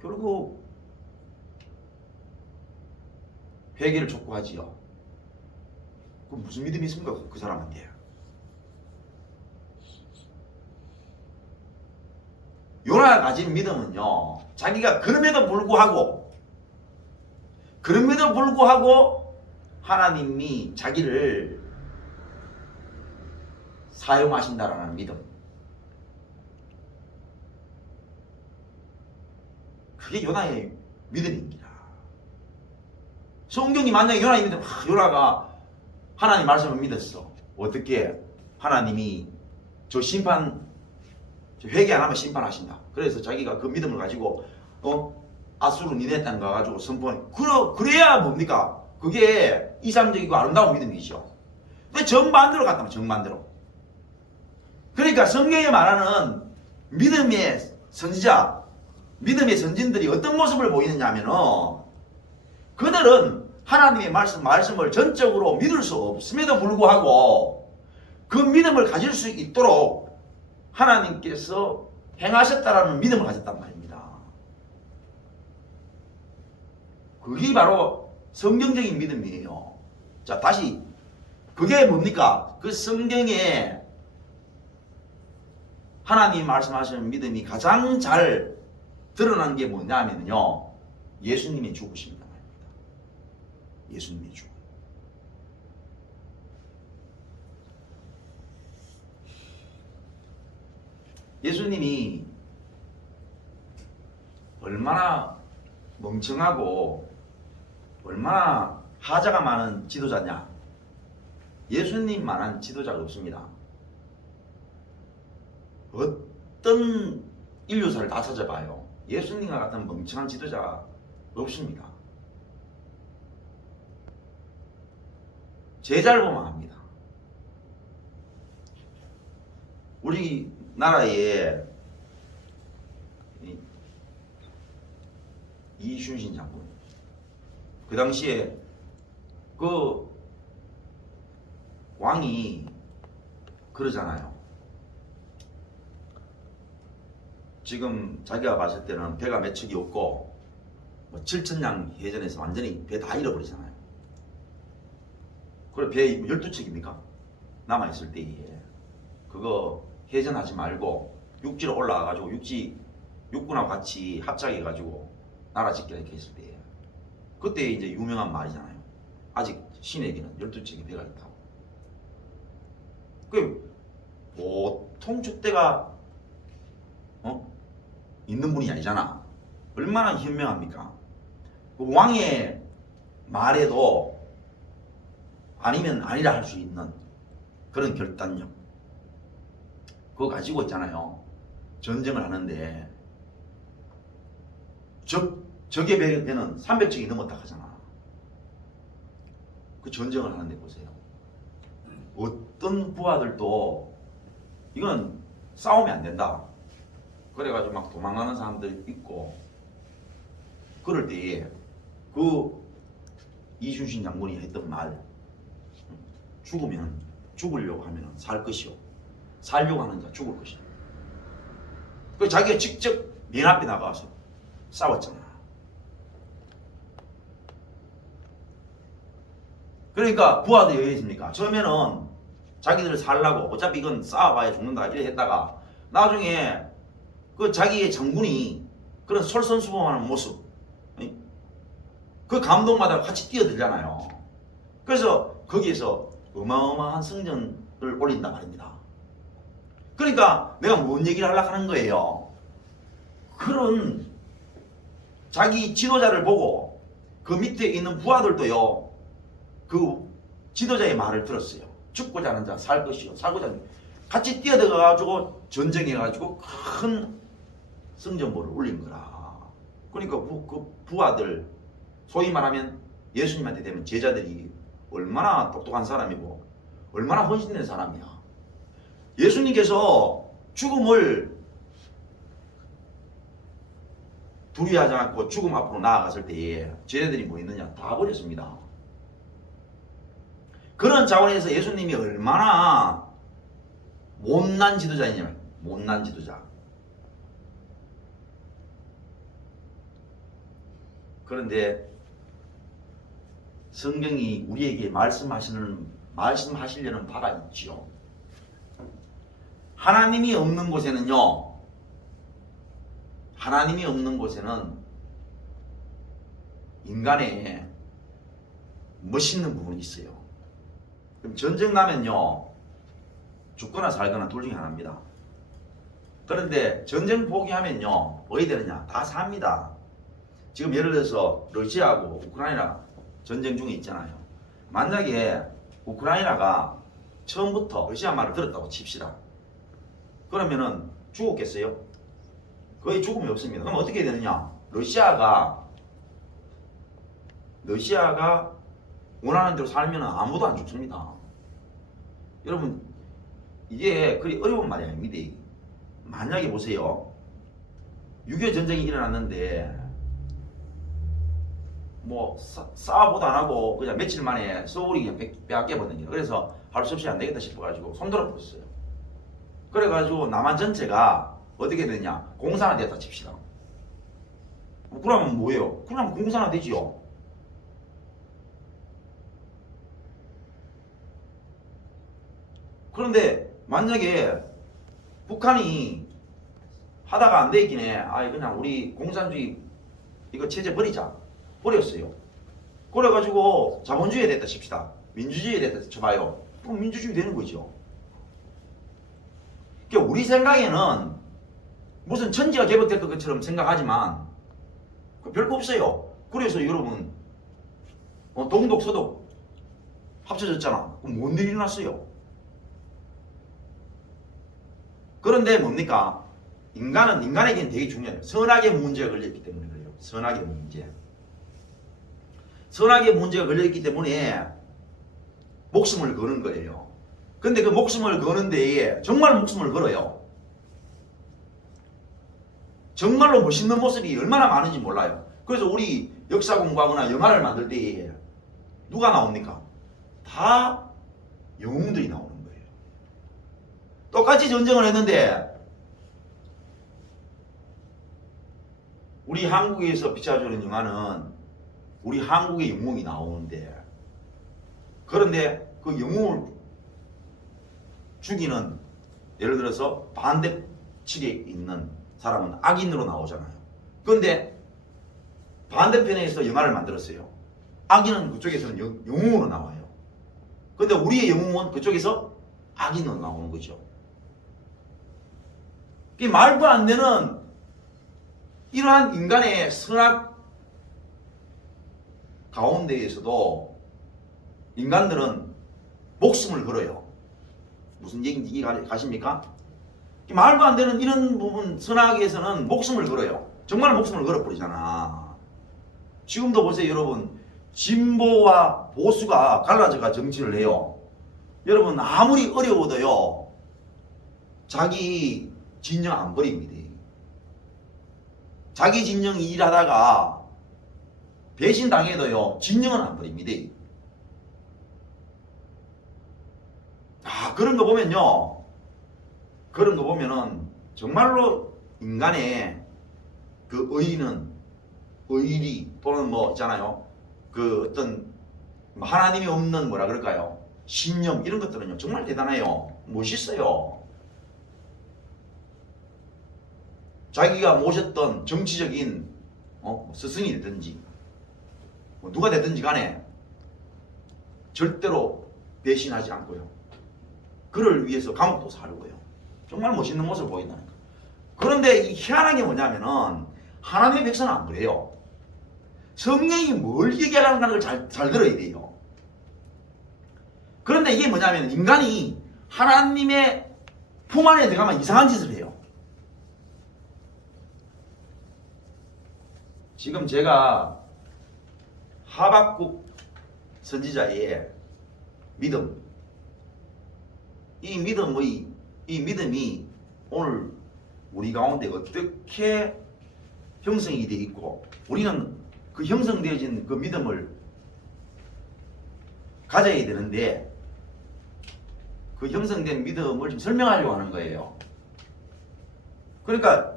결국 회개를 촉구하지요. 그럼 무슨 믿음이 있습니까? 그 사람한테. 요나가 가진 믿음은요, 자기가 그럼에도 불구하고 하나님이 자기를 사용하신다라는 믿음. 그게 요나의 믿음입니다. 성경이 만약에 요나의 믿음, 요나가 하나님 말씀을 믿었어. 어떻게? 하나님이 저 회개 안 하면 심판하신다. 그래서 자기가 그 믿음을 가지고 아수르 니네 땅 가가지고 선포해. 그래야 뭡니까? 그게 이상적이고 아름다운 믿음이죠. 근데 정반대로 갔다면 정반대로. 그러니까 성경에 말하는 믿음의 선지자, 믿음의 선진들이 어떤 모습을 보이느냐 하면은 그들은 하나님의 말씀을 전적으로 믿을 수 없음에도 불구하고 그 믿음을 가질 수 있도록 하나님께서 행하셨다라는 믿음을 가졌단 말입니다. 그게 바로 성경적인 믿음이에요. 자, 다시 그게 뭡니까? 그 성경에 하나님 말씀하시는 믿음이 가장 잘 드러난 게 뭐냐면요, 예수님의 죽으심이다 말입니다. 예수님의 죽음. 예수님이 얼마나 멍청하고 얼마나 하자가 많은 지도자냐? 예수님만한 지도자가 없습니다. 어떤 인류사를 다 찾아봐요. 예수님과 같은 멍청한 지도자가 없습니다. 제자를 보면 압니다. 우리나라에 이순신 장군, 그 당시에 그 왕이 그러잖아요. 지금 자기가 봤을 때는 배가 몇 척이 없고 뭐 7천량 해전에서 완전히 배 다 잃어버리잖아요. 그래 배 12척입니까? 남아있을 때에 그거 해전하지 말고 육지로 올라가가지고 육군하고 같이 합작해가지고 나라 짓기로 이렇게 했을 때에 그때 이제 유명한 말이잖아요. 아직 신에게는 12척의 배가 있다고. 그 보통 줏대가 있는 분이 아니잖아. 얼마나 현명합니까? 그 왕의 말에도 아니면 아니라 할 수 있는 그런 결단력, 그거 가지고 있잖아요. 전쟁을 하는데 적의 배는 300척이 넘었다 하잖아. 그 전쟁을 하는데 보세요. 어떤 부하들도 이건 싸우면 안 된다. 그래가지고 막 도망가는 사람들 있고, 그럴 때에 그 이순신 장군이 했던 말, 죽으려고 하면 살 것이요, 살려고 하는 자 죽을 것이요. 그 자기가 직접 맨 앞에 나가서 싸웠잖아. 그러니까 부하들이 왜 했습니까? 처음에는 자기들 살라고 어차피 이건 싸워봐야 죽는다 이래 했다가 나중에 그 자기의 장군이 그런 솔선수범하는 모습, 그 감동받아 같이 뛰어들잖아요. 그래서 거기에서 어마어마한 성전을 올린단 말입니다. 그러니까 내가 뭔 얘기를 하려고 하는 거예요. 그들은 자기 지도자를 보고 그 밑에 있는 부하들도요, 그 지도자의 말을 들었어요. 죽고자 하는 자 살 것이요, 살고자 하는 자. 같이 뛰어들어가지고 전쟁해가지고 큰 성전보를 올린 거라. 그러니까 그 부하들, 소위 말하면 예수님한테 되면 제자들이 얼마나 똑똑한 사람이고 얼마나 헌신된 사람이야. 예수님께서 죽음을 두려워하지 않고 죽음 앞으로 나아갔을 때에 제자들이 뭐 있느냐? 다 버렸습니다. 그런 차원에서 예수님이 얼마나 못난 지도자이냐면, 못난 지도자. 그런데 성경이 우리에게 말씀하시려는 바가 있지요. 하나님이 없는 곳에는요, 하나님이 없는 곳에는 인간의 멋있는 부분이 있어요. 그럼 전쟁 나면요, 죽거나 살거나 둘 중에 하나입니다. 그런데 전쟁 포기하면요, 어디 되느냐? 다 삽니다. 지금 예를 들어서 러시아하고 우크라이나 전쟁 중에 있잖아요. 만약에 우크라이나가 처음부터 러시아 말을 들었다고 칩시다. 그러면은 죽었겠어요? 거의 죽음이 없습니다. 그럼 어떻게 되느냐? 러시아가 원하는 대로 살면 아무도 안 죽습니다. 여러분, 이게 그리 어려운 말이 아닙니다. 만약에 보세요. 6.25 전쟁이 일어났는데 뭐 싸워보도 안 하고 그냥 며칠 만에 서울이 그냥 빼앗겨버렸거든요. 그래서 할 수 없이 안 되겠다 싶어가지고 손들어 버렸어요. 그래가지고 남한 전체가 어떻게 되냐? 공산화 됐다 칩시다. 그러면 뭐예요? 그냥 공산화 되지요. 그런데 만약에 북한이 하다가 안 되긴 해. 그냥 우리 공산주의 이거 체제 버리자. 버렸어요. 그래가지고 자본주의 됐다 칩시다. 민주주의 됐다 쳐봐요. 그럼 민주주의 되는 거죠. 그러니까 우리 생각에는 무슨 천지가 개벽될 것처럼 생각하지만 별거 없어요. 그래서 여러분 동독 서독 합쳐졌잖아. 그럼 뭔 일이 일어났어요? 그런데 뭡니까? 인간에게는 되게 중요해요. 선악의 문제가 걸려있기 때문에 그래요. 선악의 문제. 선악의 문제가 걸려있기 때문에 목숨을 거는 거예요. 근데 그 목숨을 거는 데에 정말 목숨을 걸어요. 정말로 멋있는 모습이 얼마나 많은지 몰라요. 그래서 우리 역사 공부하거나 영화를 만들 때에 누가 나옵니까? 다 영웅들이 나오는 거예요. 똑같이 전쟁을 했는데 우리 한국에서 비춰주는 영화는 우리 한국의 영웅이 나오는데, 그런데 그 영웅을 죽이는, 예를 들어서 반대 측에 있는 사람은 악인으로 나오잖아요. 그런데 반대편에서 영화를 만들었어요. 악인은 그쪽에서는 영웅으로 나와요. 그런데 우리의 영웅은 그쪽에서 악인으로 나오는 거죠. 이 말도 안 되는 이러한 인간의 선악 가운데에서도 인간들은 목숨을 걸어요. 무슨 얘기인지 이해 가십니까? 말도 안 되는 이런 부분, 선악에서는 목숨을 걸어요. 정말 목숨을 걸어버리잖아. 지금도 보세요, 여러분. 진보와 보수가 갈라져가 정치를 해요. 여러분, 아무리 어려워도요, 자기 진영 안 버립니다. 자기 진영 일하다가 배신당해도요, 진영은 안 버립니다. 그런 거 보면요, 그런 거 보면은 정말로 인간의 그 의리 또는 뭐 있잖아요, 그 어떤 하나님이 없는 뭐라 그럴까요, 신념, 이런 것들은요 정말 대단해요. 멋있어요. 자기가 모셨던 정치적인 스승이 되든지 누가 되든지 간에 절대로 배신하지 않고요, 그를 위해서 감옥도 사르고요. 정말 멋있는 모습을 보인다니까. 그런데 이 희한한 게 뭐냐면은 하나님의 백성은 안 그래요. 성령이 뭘 얘기하라는 걸 잘 들어야 돼요. 그런데 이게 뭐냐면 인간이 하나님의 품 안에 들어가면 이상한 짓을 해요. 지금 제가 하박국 선지자의 믿음, 이 믿음이 오늘 우리 가운데 어떻게 형성이 되어 있고 우리는 그 형성되어진 그 믿음을 가져야 되는데 그 형성된 믿음을 좀 설명하려고 하는 거예요. 그러니까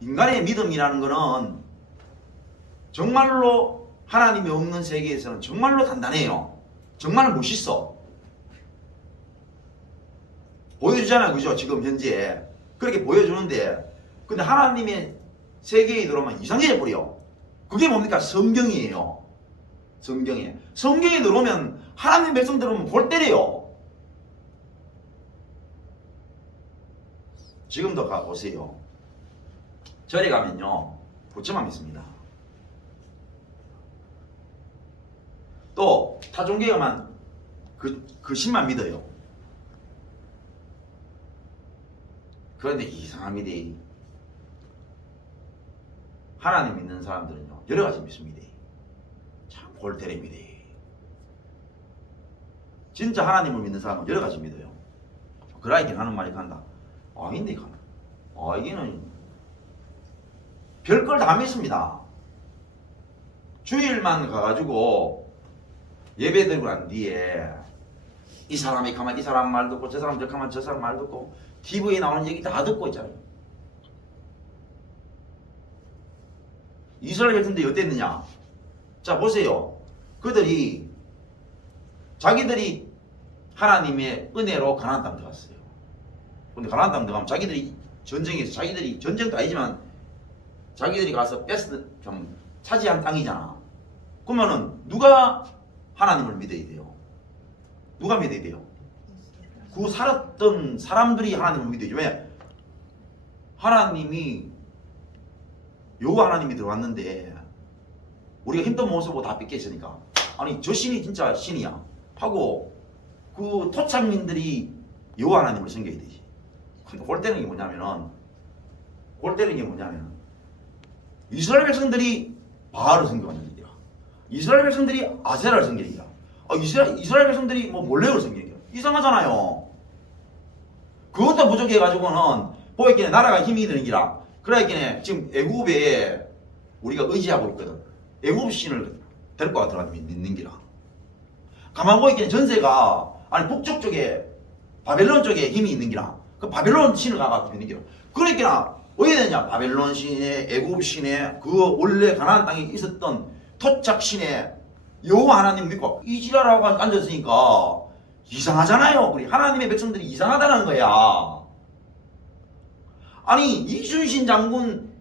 인간의 믿음이라는 거는 정말로 하나님이 없는 세계에서는 정말로 단단해요. 정말 멋있어. 보여주잖아요. 그죠? 지금 현재 그렇게 보여주는데 근데 하나님의 세계에 들어오면 이상해져 버려. 그게 뭡니까? 성경이에요. 성경에 들어오면 하나님 백성들 오면 골 때려요. 지금도 가보세요. 절에 가면요 부처만 믿습니다. 또 타종교만 그 신만 믿어요. 그런데 이상합니다. 하나님 믿는 사람들은요 여러 가지 믿습니다. 참 골때립니다. 진짜 하나님을 믿는 사람은 여러 가지 믿어요. 그라이긴 하는 말이 간다. 아닌데 가나. 이게는 별걸 다 믿습니다. 주일만 가가지고 예배 드리고 난 뒤에 이 사람이 가만 이 사람 말 듣고 저 사람 저 가만 저 사람 말 듣고 TV에 나오는 얘기 다 듣고 있잖아요. 이스라엘 백성들이 어땠느냐? 자 보세요. 그들이 자기들이 하나님의 은혜로 가나안 땅 들어갔어요. 근데 가나안 땅 들어가면 자기들이 전쟁에서 자기들이 전쟁도 아니지만 자기들이 가서 좀 차지한 땅이잖아. 그러면은 누가 하나님을 믿어야 돼요? 누가 믿어야 돼요? 그 살았던 사람들이 하나님을 믿어야죠. 왜? 하나님이 여호와 하나님이 들어왔는데 우리가 힘도 못 쓰고 다 뺏겼으니까 아니 저 신이 진짜 신이야 하고 그 토착민들이 여호와 하나님을 섬겨야 되지. 근데 골 때리는 게 뭐냐면 이스라엘 백성들이 바알을 섬겨가는 일이야. 이스라엘 백성들이 아세라를 섬기는 일이야. 이스라엘 백성들이 뭐 몰레를 섬기는 일이야. 이상하잖아요. 그것도 부족해가지고는 보였기에 나라가 힘이 드는 기라. 그러니까 지금 애굽에 우리가 의지하고 있거든. 애굽 신을 데리고 들어가서 믿는 기라. 가만 보니까 전세가 아니 북쪽 쪽에 바벨론 쪽에 힘이 있는 기라. 그 바벨론 신을 가서 믿는 기라. 그러니까 어디 되냐? 바벨론 신에 애굽 신에 그 원래 가나안 땅에 있었던 토착 신에 여호와 하나님 믿고 이 지랄하고 앉았으니까 이상하잖아요. 우리 하나님의 백성들이 이상하다는 거야. 아니 이순신 장군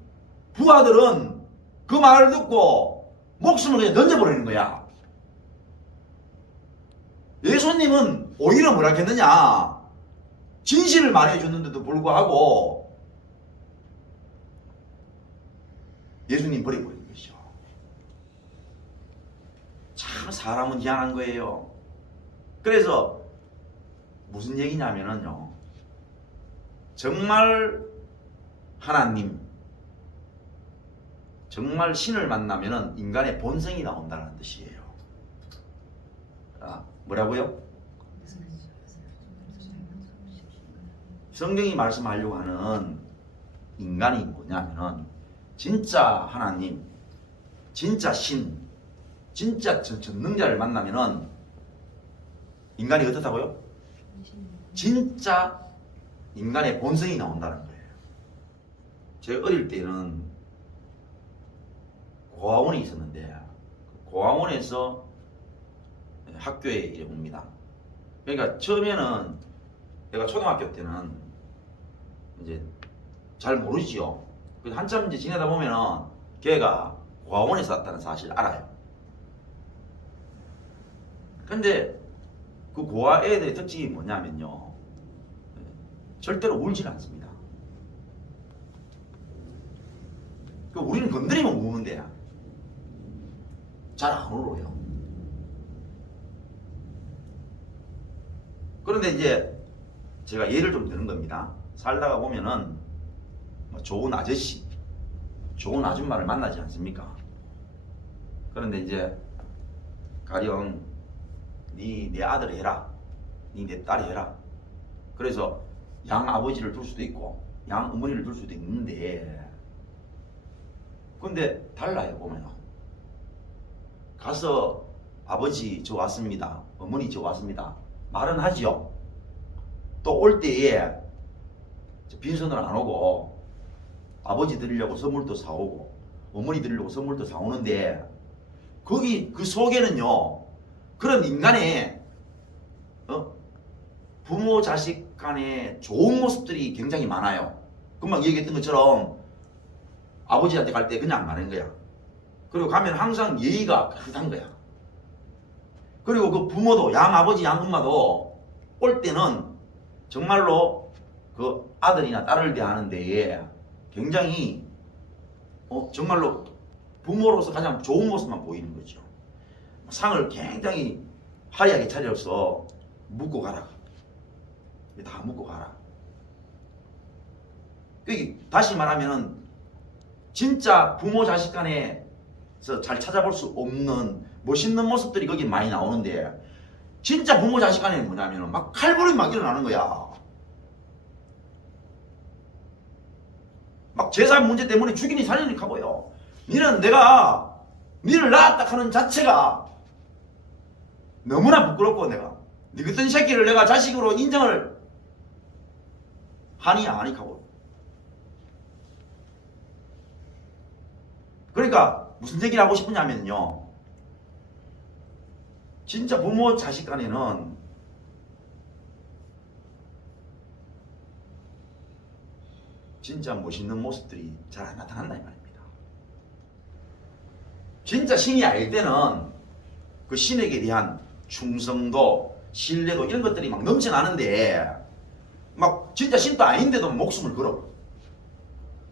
부하들은 그 말을 듣고 목숨을 그냥 던져버리는 거야. 예수님은 오히려 뭐라 했느냐? 진실을 말해줬는데도 불구하고 예수님 버려버린 것이죠. 참 사람은 희한한 거예요. 그래서 무슨 얘기냐면은요. 정말 하나님, 정말 신을 만나면은 인간의 본성이 나온다는 뜻이에요. 뭐라고요? 성경이 말씀하려고 하는 인간이 뭐냐면은 진짜 하나님, 진짜 신, 진짜 전능자를 만나면은 인간이 어떻다고요? 진짜 인간의 본성이 나온다는 거예요. 제가 어릴 때는 고아원에 있었는데 고아원에서 학교에 이래 옵니다. 그러니까 처음에는 내가 초등학교 때는 이제 잘 모르지요. 한참 이제 지내다 보면은 걔가 고아원에서 왔다는 사실을 알아요. 근데 그 고아 애들의 특징이 뭐냐면요. 절대로 울질 않습니다. 우리는 건드리면 우는데 잘 안 울어요. 그런데 이제 제가 예를 좀 드는 겁니다. 살다가 보면은 좋은 아저씨, 좋은 아줌마를 만나지 않습니까? 그런데 이제 가령 네 아들 해라, 내 딸이 해라. 그래서 양 아버지를 둘 수도 있고 양 어머니를 둘 수도 있는데, 근데 달라요. 보면은 가서 아버지 저 왔습니다, 어머니 저 왔습니다 말은 하지요. 또 올 때에 빈손으로 안 오고 아버지 드리려고 선물도 사오고 어머니 드리려고 선물도 사오는데, 거기 그 속에는요 그런 인간의 부모 자식 간의 좋은 모습들이 굉장히 많아요. 금방 얘기했던 것처럼 아버지한테 갈 때 그냥 가는 거야. 그리고 가면 항상 예의가 가득한 거야. 그리고 그 부모도, 양 아버지 양 엄마도 올 때는 정말로 그 아들이나 딸을 대하는 데에 굉장히 정말로 부모로서 가장 좋은 모습만 보이는 거죠. 상을 굉장히 화려하게 차려서 묻고 가라. 다 묻고 가라. 다시 말하면은 진짜 부모 자식 간에서 잘 찾아볼 수 없는 멋있는 모습들이 거기 많이 나오는데, 진짜 부모 자식 간에는 뭐냐면은 막 칼부림이 막 일어나는 거야. 막 재산 문제 때문에 죽이니 살리니 하고요. 니는 내가 니를 낳았다 하는 자체가 너무나 부끄럽고, 내가 니 같은 새끼를 내가 자식으로 인정을 하니 안 하니 하고. 그러니까 무슨 얘기를 하고 싶으냐면요, 진짜 부모 자식 간에는 진짜 멋있는 모습들이 잘 안 나타난다 이 말입니다. 진짜 신이 아닐 때는 그 신에게 대한 충성도, 신뢰도 이런 것들이 막 넘쳐나는데, 막 진짜 신도 아닌데도 목숨을 걸어.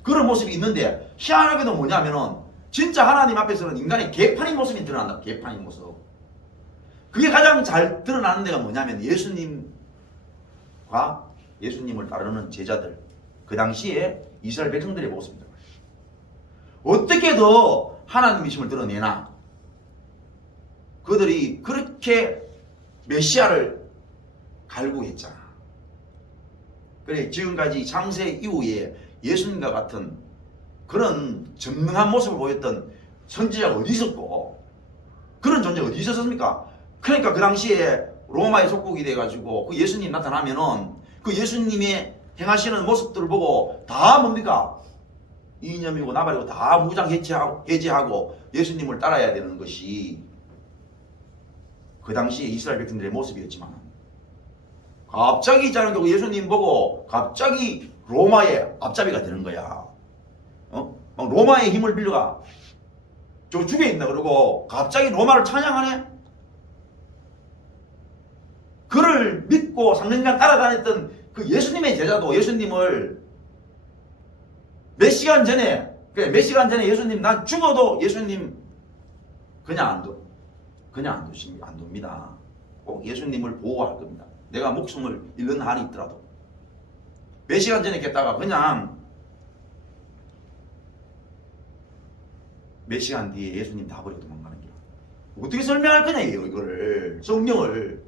그런 모습이 있는데, 희한하게도 뭐냐면은 진짜 하나님 앞에서는 인간의 개판인 모습이 드러난다. 개판인 모습. 그게 가장 잘 드러나는 데가 뭐냐면 예수님과 예수님을 따르는 제자들, 그 당시에 이스라엘 백성들의 모습입니다. 어떻게 더 하나님이심을 드러내나? 그들이 그렇게 메시아를 갈구했잖아. 그래, 지금까지 창세 이후에 예수님과 같은 그런 전능한 모습을 보였던 선지자가 어디 있었고, 그런 존재가 어디 있었습니까? 그러니까 그 당시에 로마의 속국이 돼가지고 그 예수님 나타나면은 그 예수님의 행하시는 모습들을 보고 다 뭡니까? 이념이고 나발이고 다 무장 해제하고 예수님을 따라야 되는 것이 그 당시에 이스라엘 백성들의 모습이었지만, 갑자기 있잖아요. 그 예수님 보고 갑자기 로마의 앞잡이가 되는 거야. 막 로마의 힘을 빌려가. 저 죽여 있나 그러고 갑자기 로마를 찬양하네. 그를 믿고 3년간 따라다녔던 그 예수님의 제자도 예수님을 몇 시간 전에 예수님 난 죽어도 예수님 그냥 안 둡니다. 꼭 예수님을 보호할 겁니다. 내가 목숨을 잃는 한이 있더라도. 몇 시간 전에 깼다가 그냥 몇 시간 뒤에 예수님 다 버리고 도망가는 거야. 어떻게 설명할 거냐 이거를, 성경을.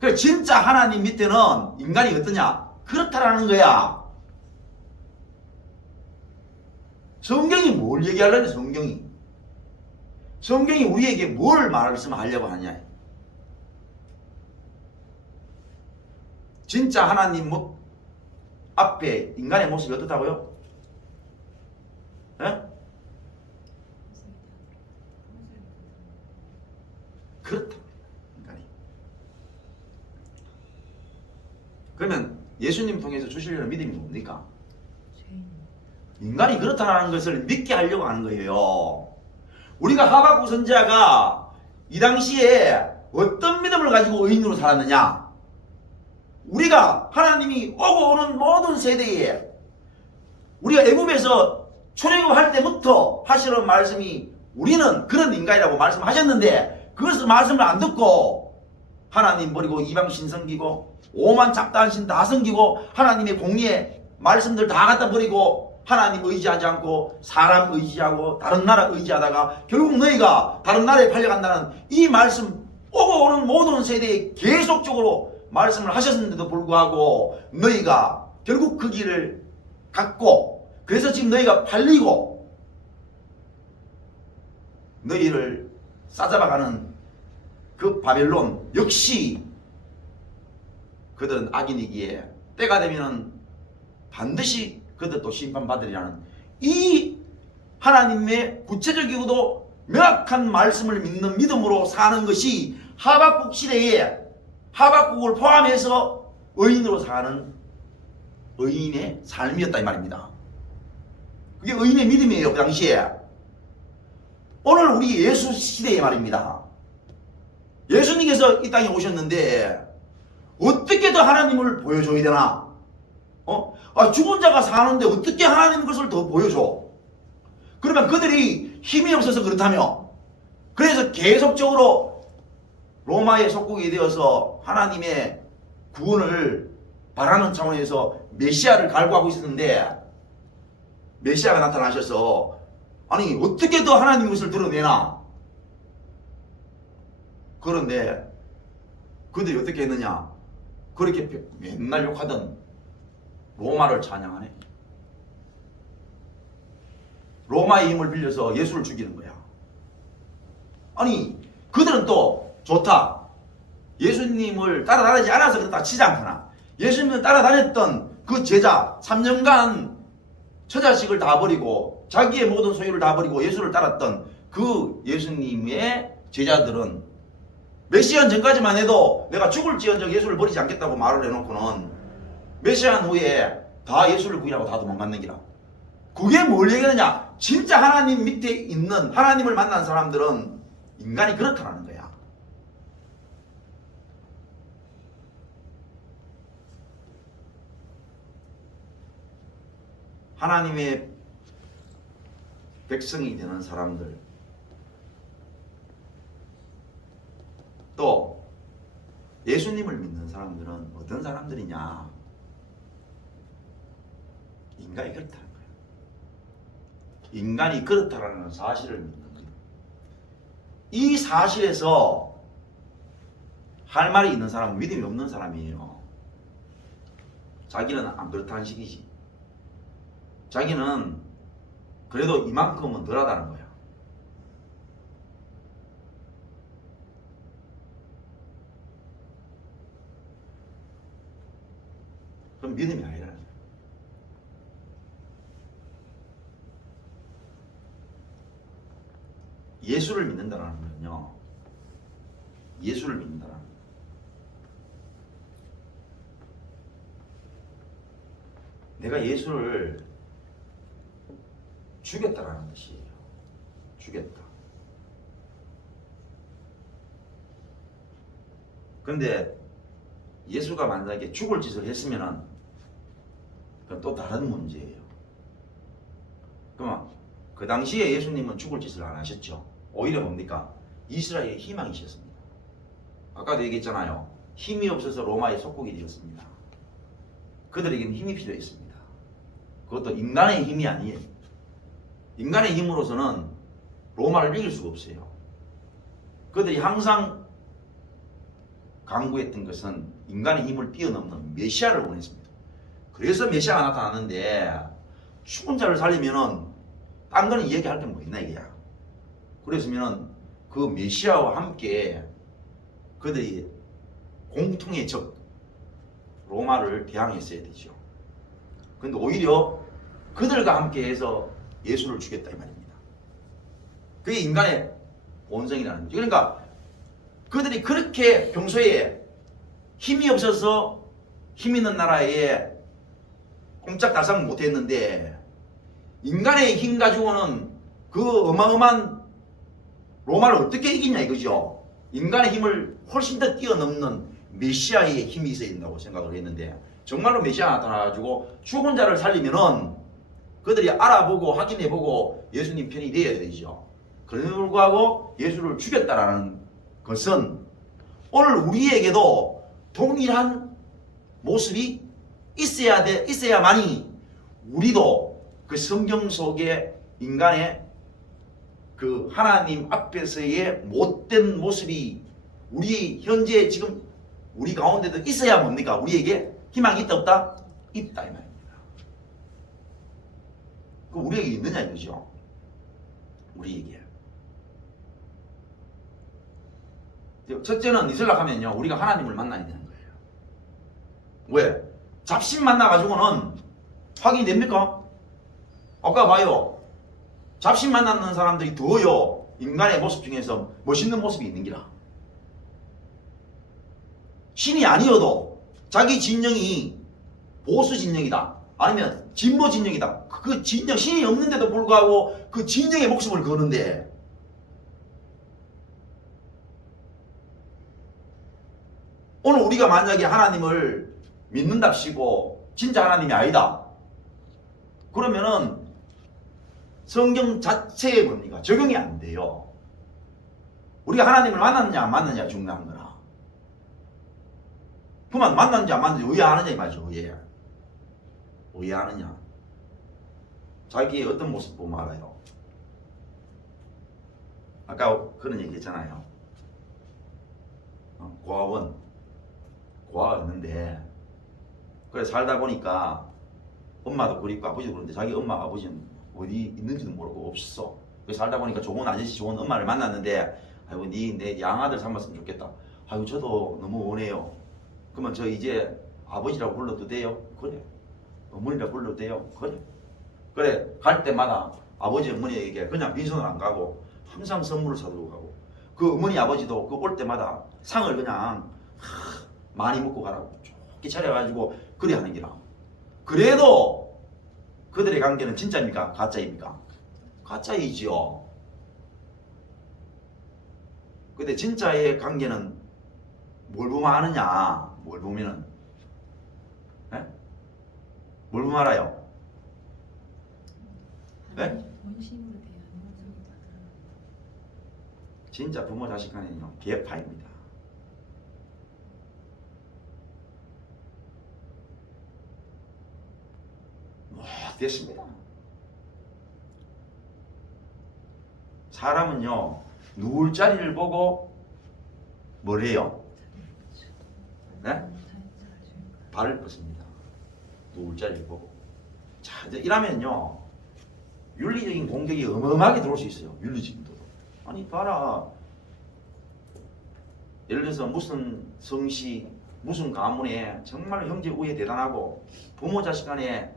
그래, 진짜 하나님 밑에는 인간이 어떠냐? 그렇다라는 거야. 성경이 뭘 얘기하려냐? 성경이 우리에게 뭘 말씀하려고 하냐? 진짜 하나님 앞에 인간의 모습이 어떻다고요? 예? 그렇다. 인간이. 그러면 예수님 통해서 주시려는 믿음이 뭡니까? 인간이 그렇다는 것을 믿게 하려고 하는 거예요. 우리가 하박국 선지자가 이 당시에 어떤 믿음을 가지고 의인으로 살았느냐? 우리가 하나님이 오고 오는 모든 세대에 우리가 애굽 하나님께서 출애굽할 때부터 하시는 말씀이 우리는 그런 인간이라고 말씀하셨는데 그것을 말씀을 안 듣고 하나님 버리고 이방 신 섬기고 오만 잡다한 신 다 섬기고 하나님의 공의의 말씀들 다 갖다 버리고 하나님 의지하지 않고 사람 의지하고 다른 나라 의지하다가 결국 너희가 다른 나라에 팔려간다는 이 말씀 오고 오는 모든 세대에 계속적으로 말씀을 하셨는데도 불구하고 너희가 결국 그 길을 갔고 그래서 지금 너희가 팔리고 너희를 싸잡아가는 그 바벨론 역시 그들은 악인이기에 때가 되면 반드시 그들도 심판받으리라는 이 하나님의 구체적이고도 명확한 말씀을 믿는 믿음으로 사는 것이 하박국 시대에 하박국을 포함해서 의인으로 사는 의인의 삶이었다 이 말입니다. 그게 의인의 믿음이에요. 그 당시에. 오늘 우리 예수 시대의 말입니다. 예수님께서 이 땅에 오셨는데 어떻게 더 하나님을 보여줘야 되나? 죽은 자가 사는데 어떻게 하나님 것을 더 보여줘? 그러면 그들이 힘이 없어서 그렇다며 그래서 계속적으로 로마의 속국이 되어서 하나님의 구원을 바라는 차원에서 메시아를 갈구하고 있었는데 메시아가 나타나셔서 아니 어떻게 더 하나님 것을 드러내나? 그런데 그들이 어떻게 했느냐? 그렇게 맨날 욕하던 로마를 찬양하네. 로마의 힘을 빌려서 예수를 죽이는 거야. 아니 그들은 또 좋다. 예수님을 따라다니지 않아서 그렇다 치지 않거나 예수님을 따라다녔던 그 제자 3년간 처자식을 다 버리고 자기의 모든 소유를 다 버리고 예수를 따랐던 그 예수님의 제자들은 몇 시간 전까지만 해도 내가 죽을지언정 예수를 버리지 않겠다고 말을 해놓고는 몇 시간 후에 다 예수를 부인하고 다 도망갔는 기라. 그게 뭘 얘기하느냐? 진짜 하나님 밑에 있는 하나님을 만난 사람들은 인간이 그렇다라는 거야. 하나님의 백성이 되는 사람들 또 예수님을 믿는 사람들은 어떤 사람들이냐? 인간이 그렇다는 거예요. 인간이 그렇다라는 사실을 믿는 거예요. 이 사실에서 할 말이 있는 사람은 믿음이 없는 사람이에요. 자기는 안 그렇다는 식이지. 자기는 그래도 이만큼은 덜하다는 거야. 그럼 믿음이 아니라는 거야. 예수를 믿는다는 건요. 예수를 믿는다는 거야. 내가 예수를 죽였다라는 뜻이에요. 죽였다. 그런데 예수가 만약에 죽을 짓을 했으면은 그건 또 다른 문제예요. 그러면 그 당시에 예수님은 죽을 짓을 안 하셨죠. 오히려 뭡니까? 이스라엘의 희망이셨습니다. 아까도 얘기했잖아요. 힘이 없어서 로마의 속국이 되었습니다. 그들에게는 힘이 필요했습니다. 그것도 인간의 힘이 아니에요. 인간의 힘으로서는 로마를 이길 수가 없어요. 그들이 항상 강구했던 것은 인간의 힘을 뛰어넘는 메시아를 원했습니다. 그래서 메시아가 나타났는데 죽은 자를 살리면은 딴 거는 이야기할 게 뭐 있나 이게야. 그랬으면은 그 메시아와 함께 그들이 공통의 적 로마를 대항했어야 되죠. 그런데 오히려 그들과 함께 해서 예수를 죽였다 이 말입니다. 그게 인간의 본성이라는 거죠. 그러니까 그들이 그렇게 평소에 힘이 없어서 힘 있는 나라에 꼼짝달싹 못했는데 인간의 힘 가지고는 그 어마어마한 로마를 어떻게 이기냐 이거죠. 인간의 힘을 훨씬 더 뛰어넘는 메시아의 힘이 있어야 된다고 생각을 했는데 정말로 메시아가 나타나가지고 죽은 자를 살리면은 그들이 알아보고 확인해보고 예수님 편이 되어야 되죠. 그럼에도 불구하고 예수를 죽였다라는 것은 오늘 우리에게도 동일한 모습이 있어야만이 우리도 그 성경 속의 인간의 그 하나님 앞에서의 못된 모습이 우리 현재 지금 우리 가운데도 있어야 뭡니까? 우리에게 희망이 있다 없다? 있다 이 말입니다. 그 우리에게 있느냐 이거죠. 우리에게. 첫째는 이슬락하면요 우리가 하나님을 만나야 되는 거예요. 왜? 잡신 만나가지고는 확인이 됩니까? 아까 봐요. 잡신 만나는 사람들이 더요 인간의 모습 중에서 멋있는 모습이 있는 기라. 신이 아니어도 자기 진영이 보수 진영이다 아니면 진보 진영이다. 그 진영 신이 없는데도 불구하고 그 진영의 목숨을 거는데 오늘 우리가 만약에 하나님을 믿는답시고 진짜 하나님이 아니다. 그러면은 성경 자체에 뭡니까? 적용이 안 돼요. 우리가 하나님을 만났느냐 안 만났느냐 중요한 거라. 그만 만났는지 안 만났는지 의아하느냐 이 말이죠. 의아하느냐. 자기의 어떤 모습 보면 알아요. 아까 그런 얘기 했잖아요. 고아가 있는데 그래 살다 보니까 엄마도 그립고 아버지도 그런데 자기 엄마 아버지는 어디 있는지도 모르고 없어. 그래서 살다 보니까 좋은 아저씨 좋은 엄마를 만났는데 아이고 내 양아들 삼았으면 좋겠다. 아이고 저도 너무 원해요. 그러면 저 이제 아버지라고 불러도 돼요? 그래. 어머니라고 불러도 돼요? 그래. 그래 갈 때마다 아버지 어머니에게 그냥 빈손으로 안 가고 항상 선물을 사들고 가고 그 어머니 아버지도 그 올 때마다 상을 그냥 많이 먹고 가라고 좋게 차려가지고 그래 하는 기라. 그래도 그들의 관계는 진짜입니까? 가짜입니까? 가짜이지요. 근데 진짜의 관계는 뭘 보면 아느냐? 뭘 보면은 네? 뭘 보면 알아요? 네? 진짜 부모 자식 간에는요 계파입니다. 됐습니다. 사람은요 누울 자리를 보고 뭘 해요? 네? 발을 뻗습니다. 누울 자리를 보고. 자 이제 이러면요 윤리적인 공격이 어마어마하게 들어올 수 있어요. 윤리적인 도도. 아니 봐라. 예를 들어서 무슨 성씨 무슨 가문에 정말 형제 우애 대단하고 부모 자식 간에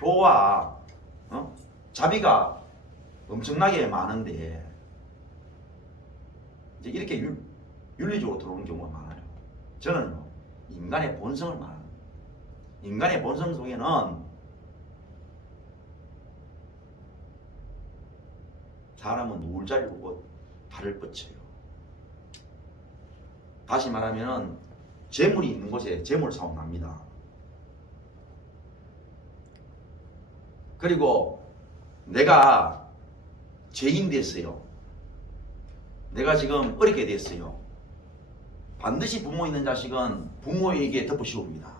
효와 자비가 엄청나게 많은데 이제 이렇게 윤리적으로 들어오는 경우가 많아요. 저는 인간의 본성을 말합니다. 인간의 본성 속에는 사람은 누울 자리 보고 발을 뻗쳐요. 다시 말하면 재물이 있는 곳에 재물싸움 납니다. 그리고 내가 죄인 됐어요. 내가 지금 어렵게 됐어요. 반드시 부모 있는 자식은 부모에게 덮어씌웁니다.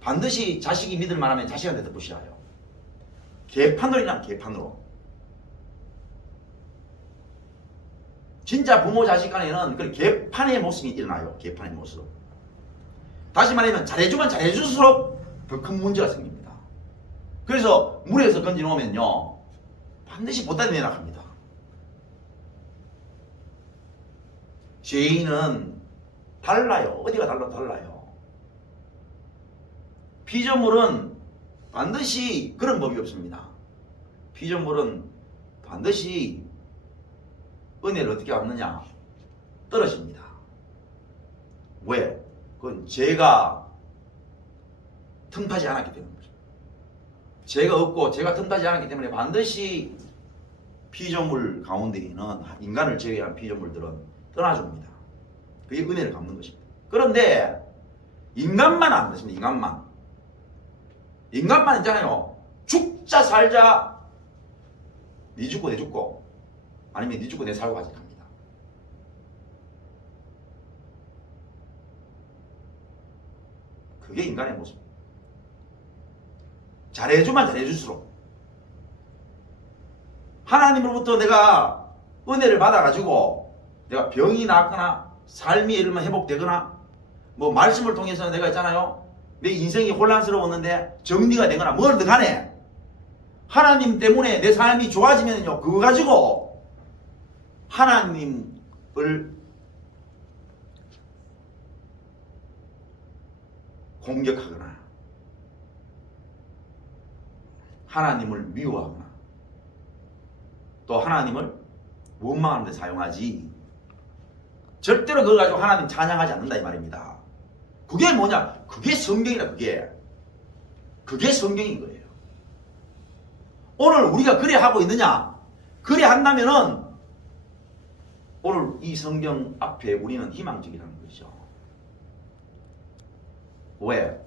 반드시 자식이 믿을 만하면 자식한테 덮어씌워요. 개판으로 인한 개판으로. 진짜 부모 자식 간에는 그 개판의 모습이 일어나요. 개판의 모습. 다시 말하면 잘해주면 잘해줄수록 더 큰 문제가 생깁니다. 그래서 물에서 건져 놓으면요 반드시 보따리 내려갑니다. 죄인은 달라요. 어디가 달라요. 피조물은 반드시 그런 법이 없습니다. 피조물은 반드시 은혜를 어떻게 얻느냐? 떨어집니다. 왜? 그건 죄가 틈타지 않았기 때문에 거죠. 죄가 없고 죄가 틈타지 않았기 때문에 반드시 피조물 가운데에는 인간을 제외한 피조물들은 떠나줍니다. 그게 은혜를 갚는 것입니다. 그런데 인간만 안 그렇습니다. 인간만 있잖아요. 죽자 살자 니 죽고 내 죽고 아니면 니 죽고 내 살고 하지 갑니다. 그게 인간의 모습. 잘해주면 잘해줄수록 하나님으로부터 내가 은혜를 받아가지고 내가 병이 낫거나 삶이 예를 들면 회복되거나 뭐 말씀을 통해서 내가 있잖아요. 내 인생이 혼란스러웠는데 정리가 되거나 뭐든 간에 하나님 때문에 내 삶이 좋아지면요. 그거 가지고 하나님을 공격하거나 하나님을 미워하거나 또 하나님을 원망하는 데 사용하지 절대로 그거 가지고 하나님 찬양하지 않는다 이 말입니다. 그게 뭐냐? 그게 성경이다. 그게 성경인 거예요. 오늘 우리가 그래 하고 있느냐? 그래 한다면은 오늘 이 성경 앞에 우리는 희망적이라는 것이죠. 왜?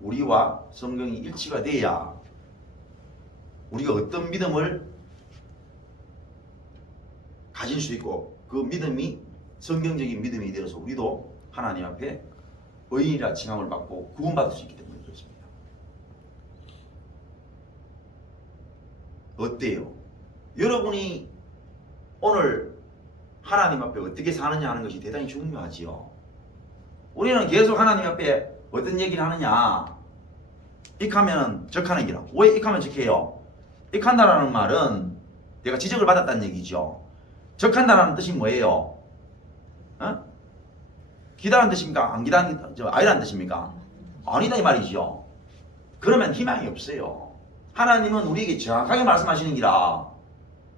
우리와 성경이 일치가 돼야 우리가 어떤 믿음을 가질 수 있고 그 믿음이 성경적인 믿음이 되어서 우리도 하나님 앞에 의인이라 칭함을 받고 구원받을 수 있기 때문에 그렇습니다. 어때요? 여러분이 오늘 하나님 앞에 어떻게 사느냐 하는 것이 대단히 중요하지요. 우리는 계속 하나님 앞에 어떤 얘기를 하느냐? 익하면 적하는 기라. 왜 익하면 적해요? 익한다라는 말은 내가 지적을 받았다는 얘기죠. 적한다라는 뜻이 뭐예요? 기다란 뜻입니까? 안 기다란, 아니란 뜻입니까? 아니다 이 말이죠. 그러면 희망이 없어요. 하나님은 우리에게 정확하게 말씀하시는 기라.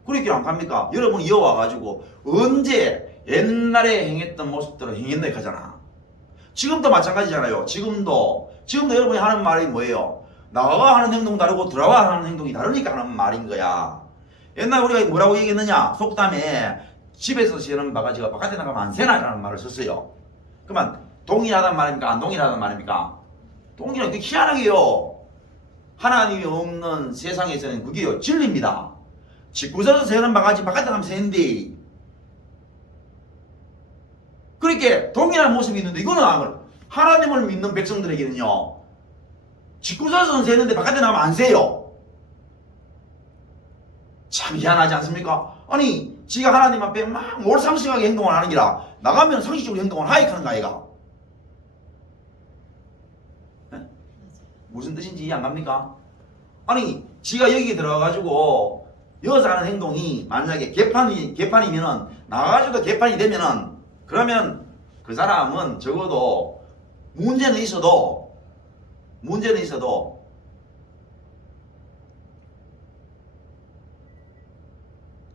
그렇게 안 갑니까? 여러분이 이어와가지고 언제 옛날에 행했던 모습대로 행했네 하잖아. 지금도 마찬가지잖아요. 지금도 여러분이 하는 말이 뭐예요? 나가 하는 행동 다르고 들어가 하는 행동이 다르니까 하는 말인 거야. 옛날 우리가 뭐라고 얘기했느냐? 속담에 집에서 새는 바가지가 바깥에 나가면 안 새나라는 말을 썼어요. 그러면 동일하단 말입니까? 안 동일하단 말입니까? 동일하게 희한하게요. 하나님이 없는 세상에서는 그게요 진리입니다. 집구석에서 새는 바가지 바깥에 나가면 새는데 그렇게 동일한 모습이 있는데 이거는 하나님을 믿는 백성들에게는요 집구석에서는 새는데 바깥에 나가면 안 새요. 참 희한하지 않습니까? 아니 지가 하나님 앞에 막 몰상식하게 행동을 하는 기라 나가면 상식적으로 행동을 하익하는 거 아이가? 네? 무슨 뜻인지 이해 안 갑니까? 아니 지가 여기 들어가가지고 여기서 하는 행동이 만약에 개판이면은 나가가지고 개판이 되면은 그러면 그 사람은 적어도 문제는 있어도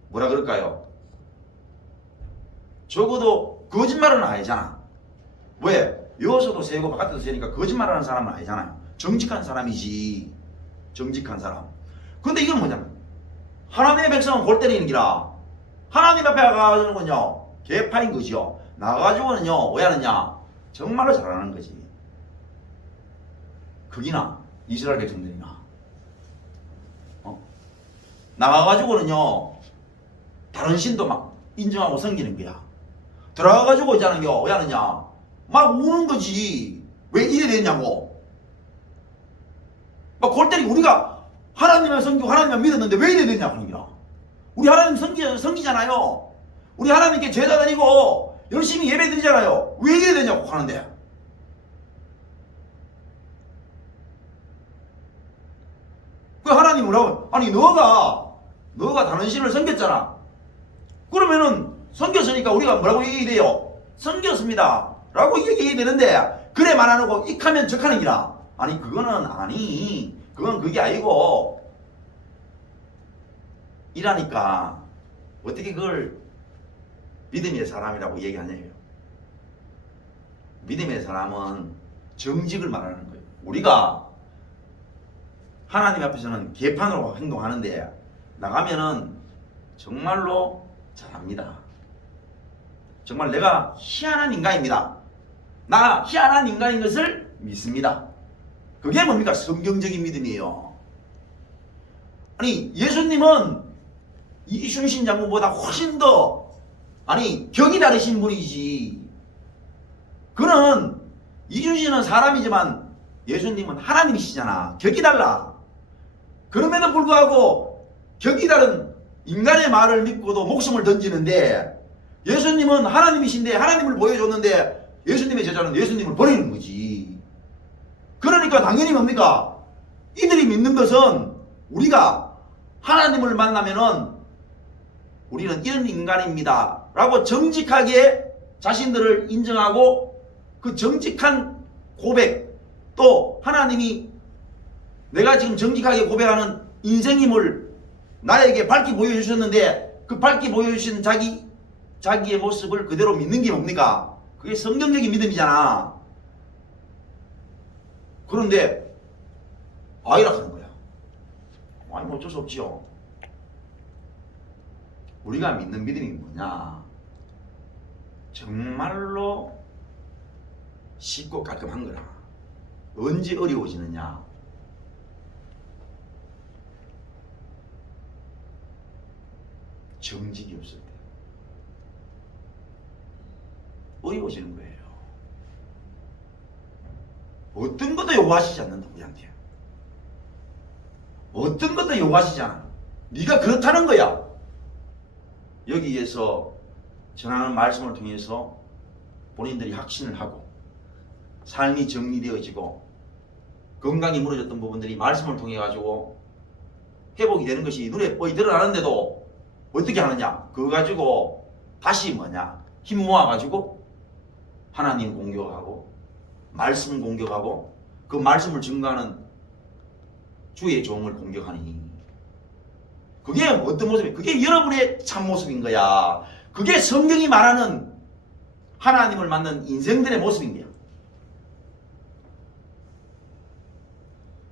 뭐라 그럴까요? 적어도 거짓말은 아니잖아. 왜? 여기서도 세고 바깥에도 세니까 거짓말하는 사람은 아니잖아요. 정직한 사람이지. 정직한 사람. 근데 이건 뭐냐면 하나님의 백성은 골 때리는 기라. 하나님 앞에 가가지고는요 개파인 거죠. 나가가지고는요 왜 하느냐? 정말로 잘하는 거지. 거기나 이스라엘 백성들이나 나가가지고는요 다른 신도 막 인정하고 섬기는 거야. 들어가가지고 있잖아요 왜 하느냐? 막 우는 거지. 왜 이래 됐냐고. 막 골 때리고 우리가 하나님을 섬기고 하나님을 믿었는데 왜 이래 됐냐고 하는 거야. 우리 하나님 섬기잖아요. 우리 하나님께 제자 드리고 열심히 예배 드리잖아요. 왜 이래 되냐고 하는데. 그 하나님 뭐라고? 아니 너가 다른 신을 섬겼잖아. 그러면은 섬겼으니까 우리가 뭐라고 얘기해야 돼요? 섬겼습니다 라고 얘기해야 되는데 그래 말 안 하고 익하면 적하는 기라. 아니 그건 그게 아니고 이라니까 어떻게 그걸 믿음의 사람이라고 얘기하냐고요. 믿음의 사람은 정직을 말하는 거예요. 우리가 하나님 앞에서는 개판으로 행동하는데 나가면은 정말로 잘합니다. 정말 내가 희한한 인간입니다. 나 희한한 인간인 것을 믿습니다. 그게 뭡니까? 성경적인 믿음이에요. 아니 예수님은 이순신 장군보다 훨씬 더 격이 다르신 분이지. 그는 이순신은 사람이지만 예수님은 하나님이시잖아. 격이 달라. 그럼에도 불구하고 격이 다른 인간의 말을 믿고도 목숨을 던지는데 예수님은 하나님이신데 하나님을 보여줬는데 예수님의 제자는 예수님을 버리는 거지. 그러니까 당연히 뭡니까? 이들이 믿는 것은 우리가 하나님을 만나면은 우리는 이런 인간입니다 라고 정직하게 자신들을 인정하고 그 정직한 고백, 또 하나님이 내가 지금 정직하게 고백하는 인생임을 나에게 밝히 보여주셨는데 그 밝히 보여주신 자기의 모습을 그대로 믿는 게 뭡니까? 그게 성경적인 믿음이잖아. 그런데 아이라 하는 거야. 아니 뭐 어쩔 수 없지요. 우리가 믿는 믿음이 뭐냐? 정말로 쉽고 깔끔한 거라. 언제 어려워지느냐? 정직이 없을 때 어려워지는 거예요. 어떤 것도 요구하시지 않는다 우리한테. 어떤 것도 요구하시지 않아. 네가 그렇다는 거야. 여기에서 전하는 말씀을 통해서 본인들이 확신을 하고 삶이 정리되어지고 건강이 무너졌던 부분들이 말씀을 통해 가지고 회복이 되는 것이 눈에 뻔히 드러나는데도 어떻게 하느냐? 그거 가지고 다시 뭐냐? 힘 모아 가지고 하나님 공격하고 말씀 공격하고 그 말씀을 증거하는 주의 종을 공격하니 그게 어떤 모습이에요? 그게 여러분의 참모습인 거야. 그게 성경이 말하는 하나님을 만난 인생들의 모습인 거야.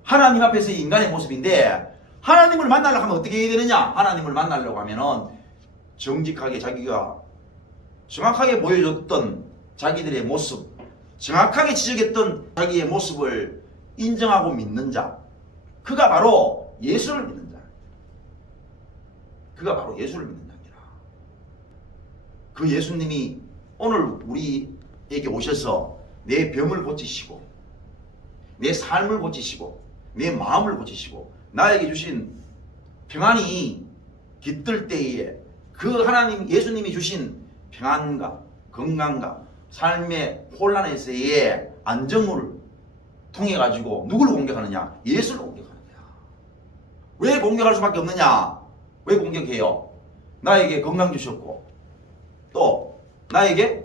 하나님 앞에서의 인간의 모습인데 하나님을 만나려고 하면 어떻게 해야 되느냐? 하나님을 만나려고 하면은 정직하게 자기가 정확하게 보여줬던 자기들의 모습, 정확하게 지적했던 자기의 모습을 인정하고 믿는 자, 그가 바로 예수를 믿는 자. 그가 바로 예수를 믿는 자입니다. 그 예수님이 오늘 우리에게 오셔서 내 병을 고치시고 내 삶을 고치시고 내 마음을 고치시고 나에게 주신 평안이 깃들 때에 그 하나님 예수님이 주신 평안과 건강과 삶의 혼란에서의 안정을 통해 가지고 누구를 공격하느냐? 예수를 공격하는 거야. 왜 공격할 수밖에 없느냐? 왜 공격해요? 나에게 건강 주셨고 또 나에게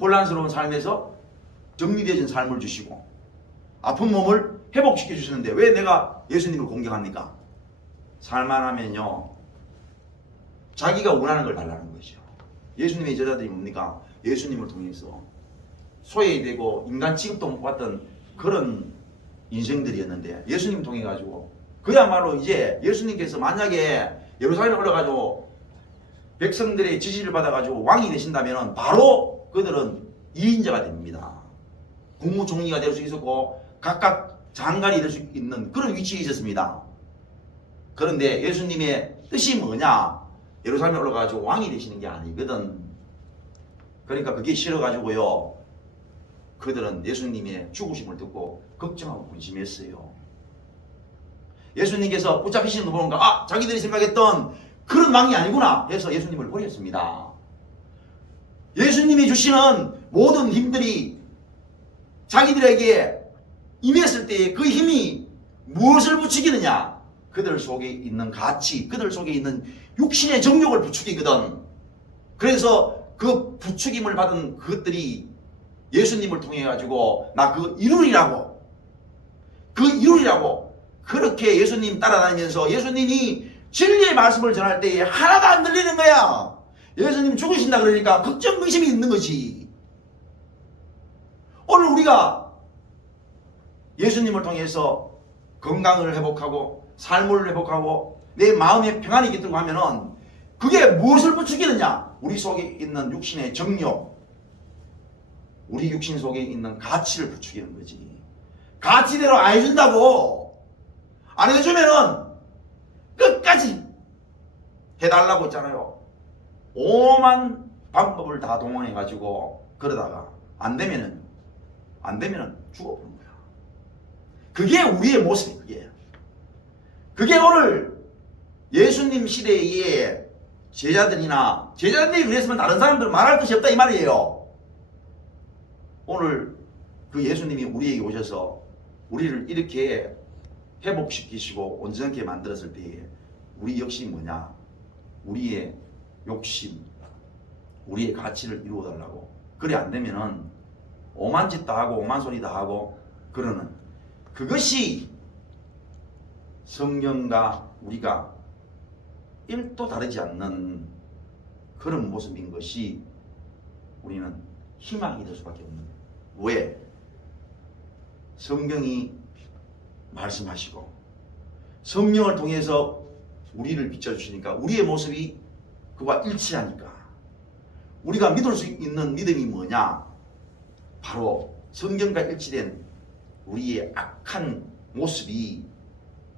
혼란스러운 삶에서 정리되어진 삶을 주시고 아픈 몸을 회복시켜 주시는데 왜 내가 예수님을 공격합니까? 살만하면요 자기가 원하는 걸 달라는 거죠. 예수님의 제자들이 뭡니까? 예수님을 통해서 소외되고 인간 취급도 못 받던 그런 인생들이었는데 예수님 통해 가지고 그야말로 이제 예수님께서 만약에 예루살렘에 올라가지고 백성들의 지지를 받아가지고 왕이 되신다면 바로 그들은 2인자가 됩니다. 국무총리가 될 수 있었고 각각 장관이 될 수 있는 그런 위치에 있었습니다. 그런데 예수님의 뜻이 뭐냐? 예루살렘에 올라가지고 왕이 되시는 게 아니거든. 그러니까 그게 싫어가지고요 그들은 예수님의 죽으심을 듣고 걱정하고 근심했어요. 예수님께서 붙잡히시는 거 보니까 자기들이 생각했던 그런 왕이 아니구나 해서 예수님을 버렸습니다. 예수님이 주시는 모든 힘들이 자기들에게 임했을 때에 그 힘이 무엇을 부추기느냐? 그들 속에 있는 가치, 그들 속에 있는 육신의 정욕을 부추기거든. 그래서 그 부추김을 받은 그것들이 예수님을 통해 가지고 나 그거 이루리라고 그렇게 예수님 따라다니면서 예수님이 진리의 말씀을 전할 때에 하나도 안 들리는 거야. 예수님 죽으신다 그러니까 걱정 의심이 있는 거지. 오늘 우리가 예수님을 통해서 건강을 회복하고 삶을 회복하고 내 마음의 평안이 깃들고 하면은 그게 무엇을 부추기느냐? 우리 속에 있는 육신의 정욕, 우리 육신 속에 있는 가치를 부추기는 거지. 가치대로 안 해준다고. 안 해주면은 해달라고 했잖아요. 오만 방법을 다 동원해 가지고 그러다가 안 되면은 죽어버린 거야. 그게 우리의 모습이에요. 그게 오늘 예수님 시대에 제자들이 그랬으면 다른 사람들은 말할 것이 없다 이 말이에요. 오늘 그 예수님이 우리에게 오셔서 우리를 이렇게 회복시키시고 온전하게 만들었을 때에 우리 역시 뭐냐? 우리의 욕심, 우리의 가치를 이루어달라고. 그래 안 되면은 오만 짓 다 하고 오만 소리 다 하고 그러는 그것이 성경과 우리가 1도 다르지 않는 그런 모습인 것이 우리는 희망이 될 수밖에 없는 거예요. 왜? 성경이 말씀하시고 성령을 통해서 우리를 비춰주시니까 우리의 모습이 그와 일치하니까 우리가 믿을 수 있는 믿음이 뭐냐? 바로 성경과 일치된 우리의 악한 모습이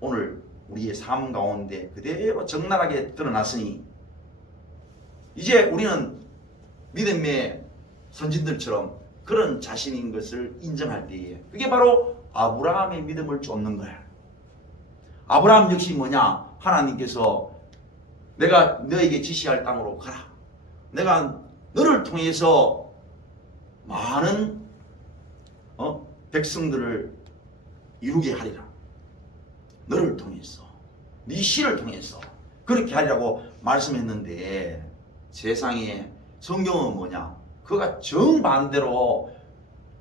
오늘 우리의 삶 가운데 그대로 적나라하게 드러났으니 이제 우리는 믿음의 선진들처럼 그런 자신인 것을 인정할 때에 그게 바로 아브라함의 믿음을 쫓는 거야. 아브라함 역시 뭐냐? 하나님께서 내가 너에게 지시할 땅으로 가라. 내가 너를 통해서 많은 백성들을 이루게 하리라. 너를 통해서 네 씨를 통해서 그렇게 하리라고 말씀했는데 세상에 성경은 뭐냐? 그가 정반대로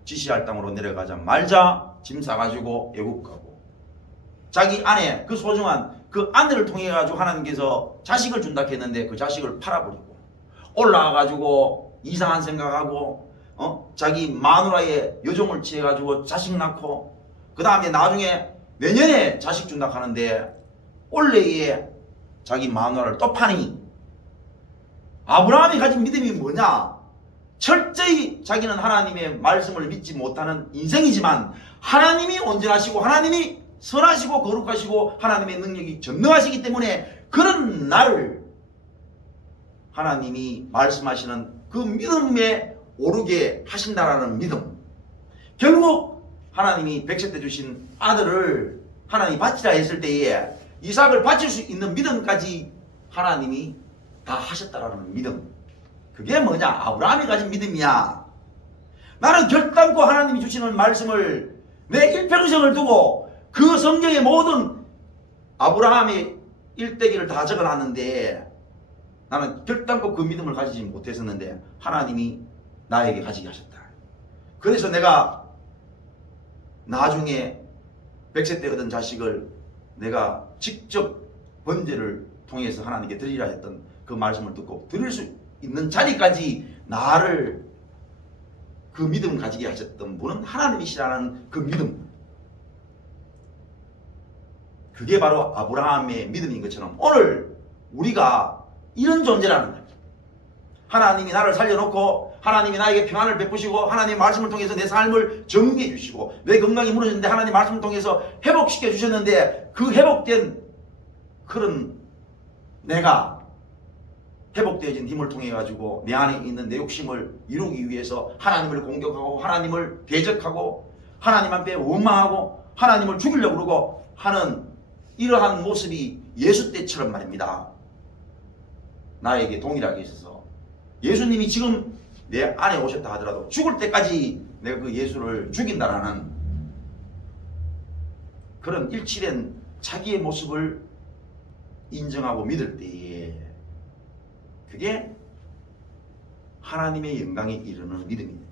지시할 땅으로 내려가자마자 짐 싸가지고 애국 가고 자기 아내 그 소중한 그 아내를 통해 가지고 하나님께서 자식을 준다 했는데 그 자식을 팔아버리고 올라와 가지고 이상한 생각하고 자기 마누라의 여종을 취해 가지고 자식 낳고 그 다음에 나중에 내년에 자식 준다 하는데 올해에 자기 마누라를 또 파니 아브라함이 가진 믿음이 뭐냐? 철저히 자기는 하나님의 말씀을 믿지 못하는 인생이지만 하나님이 온전하시고 하나님이 선하시고 거룩하시고 하나님의 능력이 전능하시기 때문에 그런 나를 하나님이 말씀하시는 그 믿음에 오르게 하신다라는 믿음. 결국 하나님이 100세 때 주신 아들을 하나님이 바치라 했을 때에 이삭을 바칠 수 있는 믿음까지 하나님이 다 하셨다라는 믿음. 그게 뭐냐? 아브라함이 가진 믿음이야. 나는 결단코 하나님이 주시는 말씀을 내 일평생을 두고 그 성경의 모든 아브라함의 일대기를 다 적어놨는데 나는 결단코 그 믿음을 가지지 못했었는데 하나님이 나에게 가지게 하셨다. 그래서 내가 나중에 100세 때 얻은 자식을 내가 직접 번제를 통해서 하나님께 드리라 했던 그 말씀을 듣고 드릴 수 있는 자리까지 나를 그 믿음 가지게 하셨던 분은 하나님이시라는 그 믿음. 그게 바로 아브라함의 믿음인 것처럼 오늘 우리가 이런 존재라는 거예요. 하나님이 나를 살려놓고 하나님이 나에게 평안을 베푸시고 하나님의 말씀을 통해서 내 삶을 정비해 주시고 내 건강이 무너졌는데 하나님의 말씀을 통해서 회복시켜 주셨는데 그 회복된 그런 내가 회복되어진 힘을 통해 가지고 내 안에 있는 내 욕심을 이루기 위해서 하나님을 공격하고 하나님을 대적하고 하나님 앞에 원망하고 하나님을 죽이려고 그러고 하는 이러한 모습이 예수 때처럼 말입니다. 나에게 동일하게 있어서 예수님이 지금 내 안에 오셨다 하더라도 죽을 때까지 내가 그 예수를 죽인다라는 그런 일치된 자기의 모습을 인정하고 믿을 때에 그게 하나님의 영광에 이르는 믿음입니다.